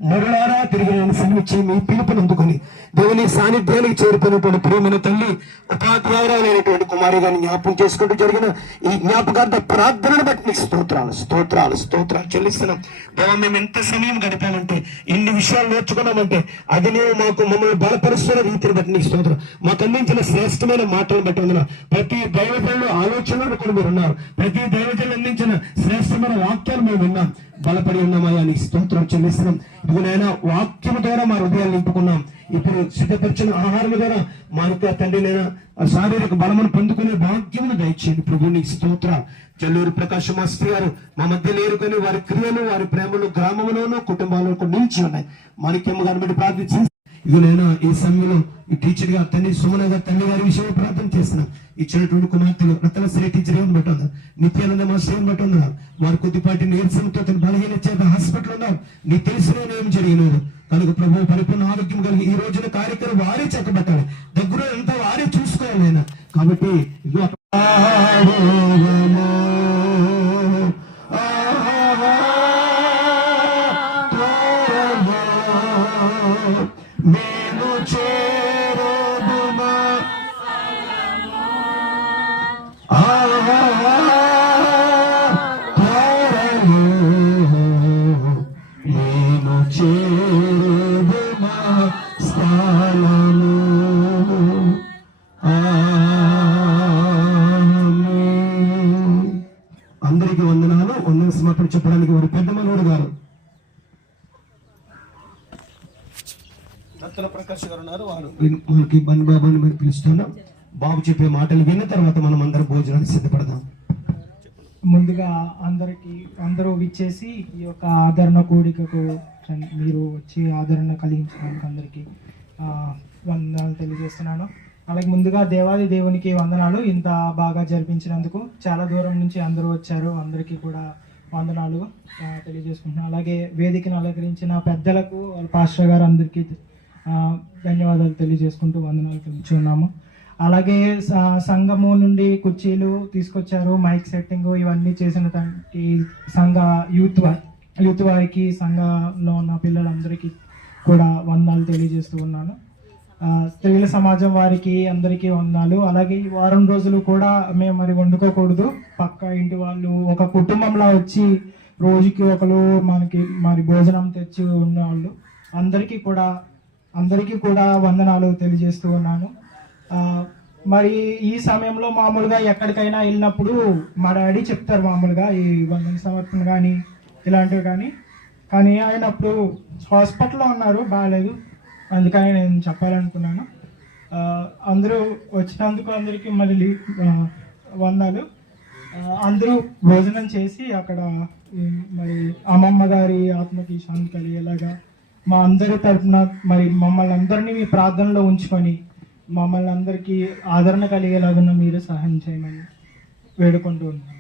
మరులారా తిరిగి నేను సెలవిచ్చి మీ పిలుపుని అందుకొని దేవుని సాన్నిధ్యానికి చేరుకున్నటువంటి ప్రియమైన తల్లి, ఉపాధ్యాయురాలైనటువంటి కుమారి గారిని జ్ఞాపకం చేసుకుంటూ జరిగిన ఈ జ్ఞాపకార్థ ప్రార్థనను బట్టి మీకు స్తోత్రాలు చెల్లిస్తున్నాం. దేవా, మేము ఎంత సమయం గడిపామంటే, ఎన్ని విషయాలు నేర్చుకున్నామంటే, అది నీవు మమ్మల్ని బలపరుస్తున్న రీతిని బట్టి నీకు స్తోత్రం. మాకు అందించిన శ్రేష్టమైన మాటలను బట్టి వందనాలు. ప్రతి దైవజనుల ఆలోచనలు కూడా మీరు ఉన్నారు. ప్రతి దైవజనులు అందించిన శ్రేష్టమైన వాక్యాలు మేము విన్నాం, బలపడి ఉన్నామయ్యా, నీకు స్తోత్రం చెల్లిస్తున్నాం. ఇదిగోనైనా వాక్యం ద్వారా మా హృదయాలు నింపుకున్నాం. ఇప్పుడు సిద్ధపరిచిన ఆహారం ద్వారా మా యొక్క తండ్రినైనా శారీరక బలమును పొందుకునే భాగ్యమును దయచేయండి ప్రభు, నీకు స్తోత్రం. చెల్లూరు ప్రకాశ్ మాస్టర్ గారు మా మధ్య లేరు కానీ వారి క్రియలు, వారి ప్రేమలు గ్రామంలోనూ కుటుంబాలకు నిలిచి ఉన్నాయి. మాణిక్యమ్మ గారిని బట్టి ప్రార్థించి ఇదిగోనైనా ఈ సమయంలో ఈ టీచర్ గారు తండ్రి సుమన గారు తల్లి గారి విషయంలో ప్రార్థన చేస్తున్నాం. ఇచ్చినటువంటి కుమార్తెలు రతనశ్రీ టీచర్ ఏమని బట్టి ఉన్నారు, నిత్యానంద మాస్టర్ ఏమని బట్టి ఉన్నారు. వారు కొద్దిపాటి నీరసంతో బలహీన చేత హాస్పిటల్ ఉన్నారు. నీకు తెలిసిన ఏం జరిగినారు కనుక ప్రభు పరిపూర్ణ ఆరోగ్యం కలిగి ఈ రోజున కార్యక్రమం వారే చక్కబట్టాలి, దగ్గర అంతా వారే చూసుకోవాలి ఆయన. కాబట్టి మేము చేరుదుమా మేము చేరుదుమా స్థలము. అందరికీ వందనాలు. వందన సమర్పణ చెప్పడానికి వారు పెద్ద మనోడు గారు ప్రకాష్ గారు ఉన్నారు. వారు మనకి బన్ బాబాని మరి పిలుస్తున్నాం. బాబు చెప్పే మాటలు విన్న తర్వాత మనం అందరం భోజనానికి సిద్ధపడదాం. ముందుగా అందరూ విచ్చేసి ఈ యొక్క ఆదరణ కూడికకు మీరు వచ్చి ఆదరణ కలిగించడానికి అందరికీ వందనాలు తెలియజేస్తున్నాను. అలాగే ముందుగా దేవాది దేవునికి వందనాలు, ఇంత బాగా జరిపించినందుకు. చాలా దూరం నుంచి అందరూ వచ్చారు, అందరికీ కూడా వందనాలు తెలియజేసుకుంటున్నాను. అలాగే వేదికను అలంకరించిన పెద్దలకు, పాస్టర్ గారు అందరికీ ధన్యవాదాలు తెలియజేసుకుంటూ వందనాలు తెలుపుతున్నాము. అలాగే సంఘము నుండి కుర్చీలు తీసుకొచ్చారు, మైక్ సెట్టింగ్ ఇవన్నీ చేసినటువంటి సంఘ యూత్ వారికి, సంఘంలో ఉన్న పిల్లలందరికీ కూడా వందనాలు తెలియజేస్తూ ఉన్నాను. స్త్రీల సమాజం వారికి అందరికీ వందనాలు. అలాగే ఈ వారం రోజులు కూడా మేము మరి వండుకోకూడదు, పక్క ఇంటి వాళ్ళు ఒక కుటుంబంలో వచ్చి రోజుకి ఒకరు మనకి మరి భోజనం తెచ్చి ఉన్నవాళ్ళు అందరికీ కూడా వందనాలు తెలియజేస్తూ ఉన్నాను. మరి ఈ సమయంలో మామూలుగా ఎక్కడికైనా వెళ్ళినప్పుడు మా డాడీ చెప్తారు మామూలుగా ఈ వందన సమర్పణ కానీ ఇలాంటివి కానీ ఆయన అప్పుడు హాస్పిటల్లో ఉన్నారు, బాగాలేదు, అందుకని నేను చెప్పాలనుకున్నాను. అందరూ వచ్చినందుకు అందరికీ మళ్ళీ వందనాలు. అందరూ భోజనం చేసి అక్కడ మరి అమ్మమ్మ గారి ఆత్మకి శాంతి కలిగేలాగా మా అందరి తరఫున మరి మమ్మల్ని అందరినీ మీ ప్రార్థనలో ఉంచుకొని మమ్మల్ని అందరికీ ఆదరణ కలిగేలాగా మీరు సహాయం చేయమని వేడుకుంటూ ఉన్నాను.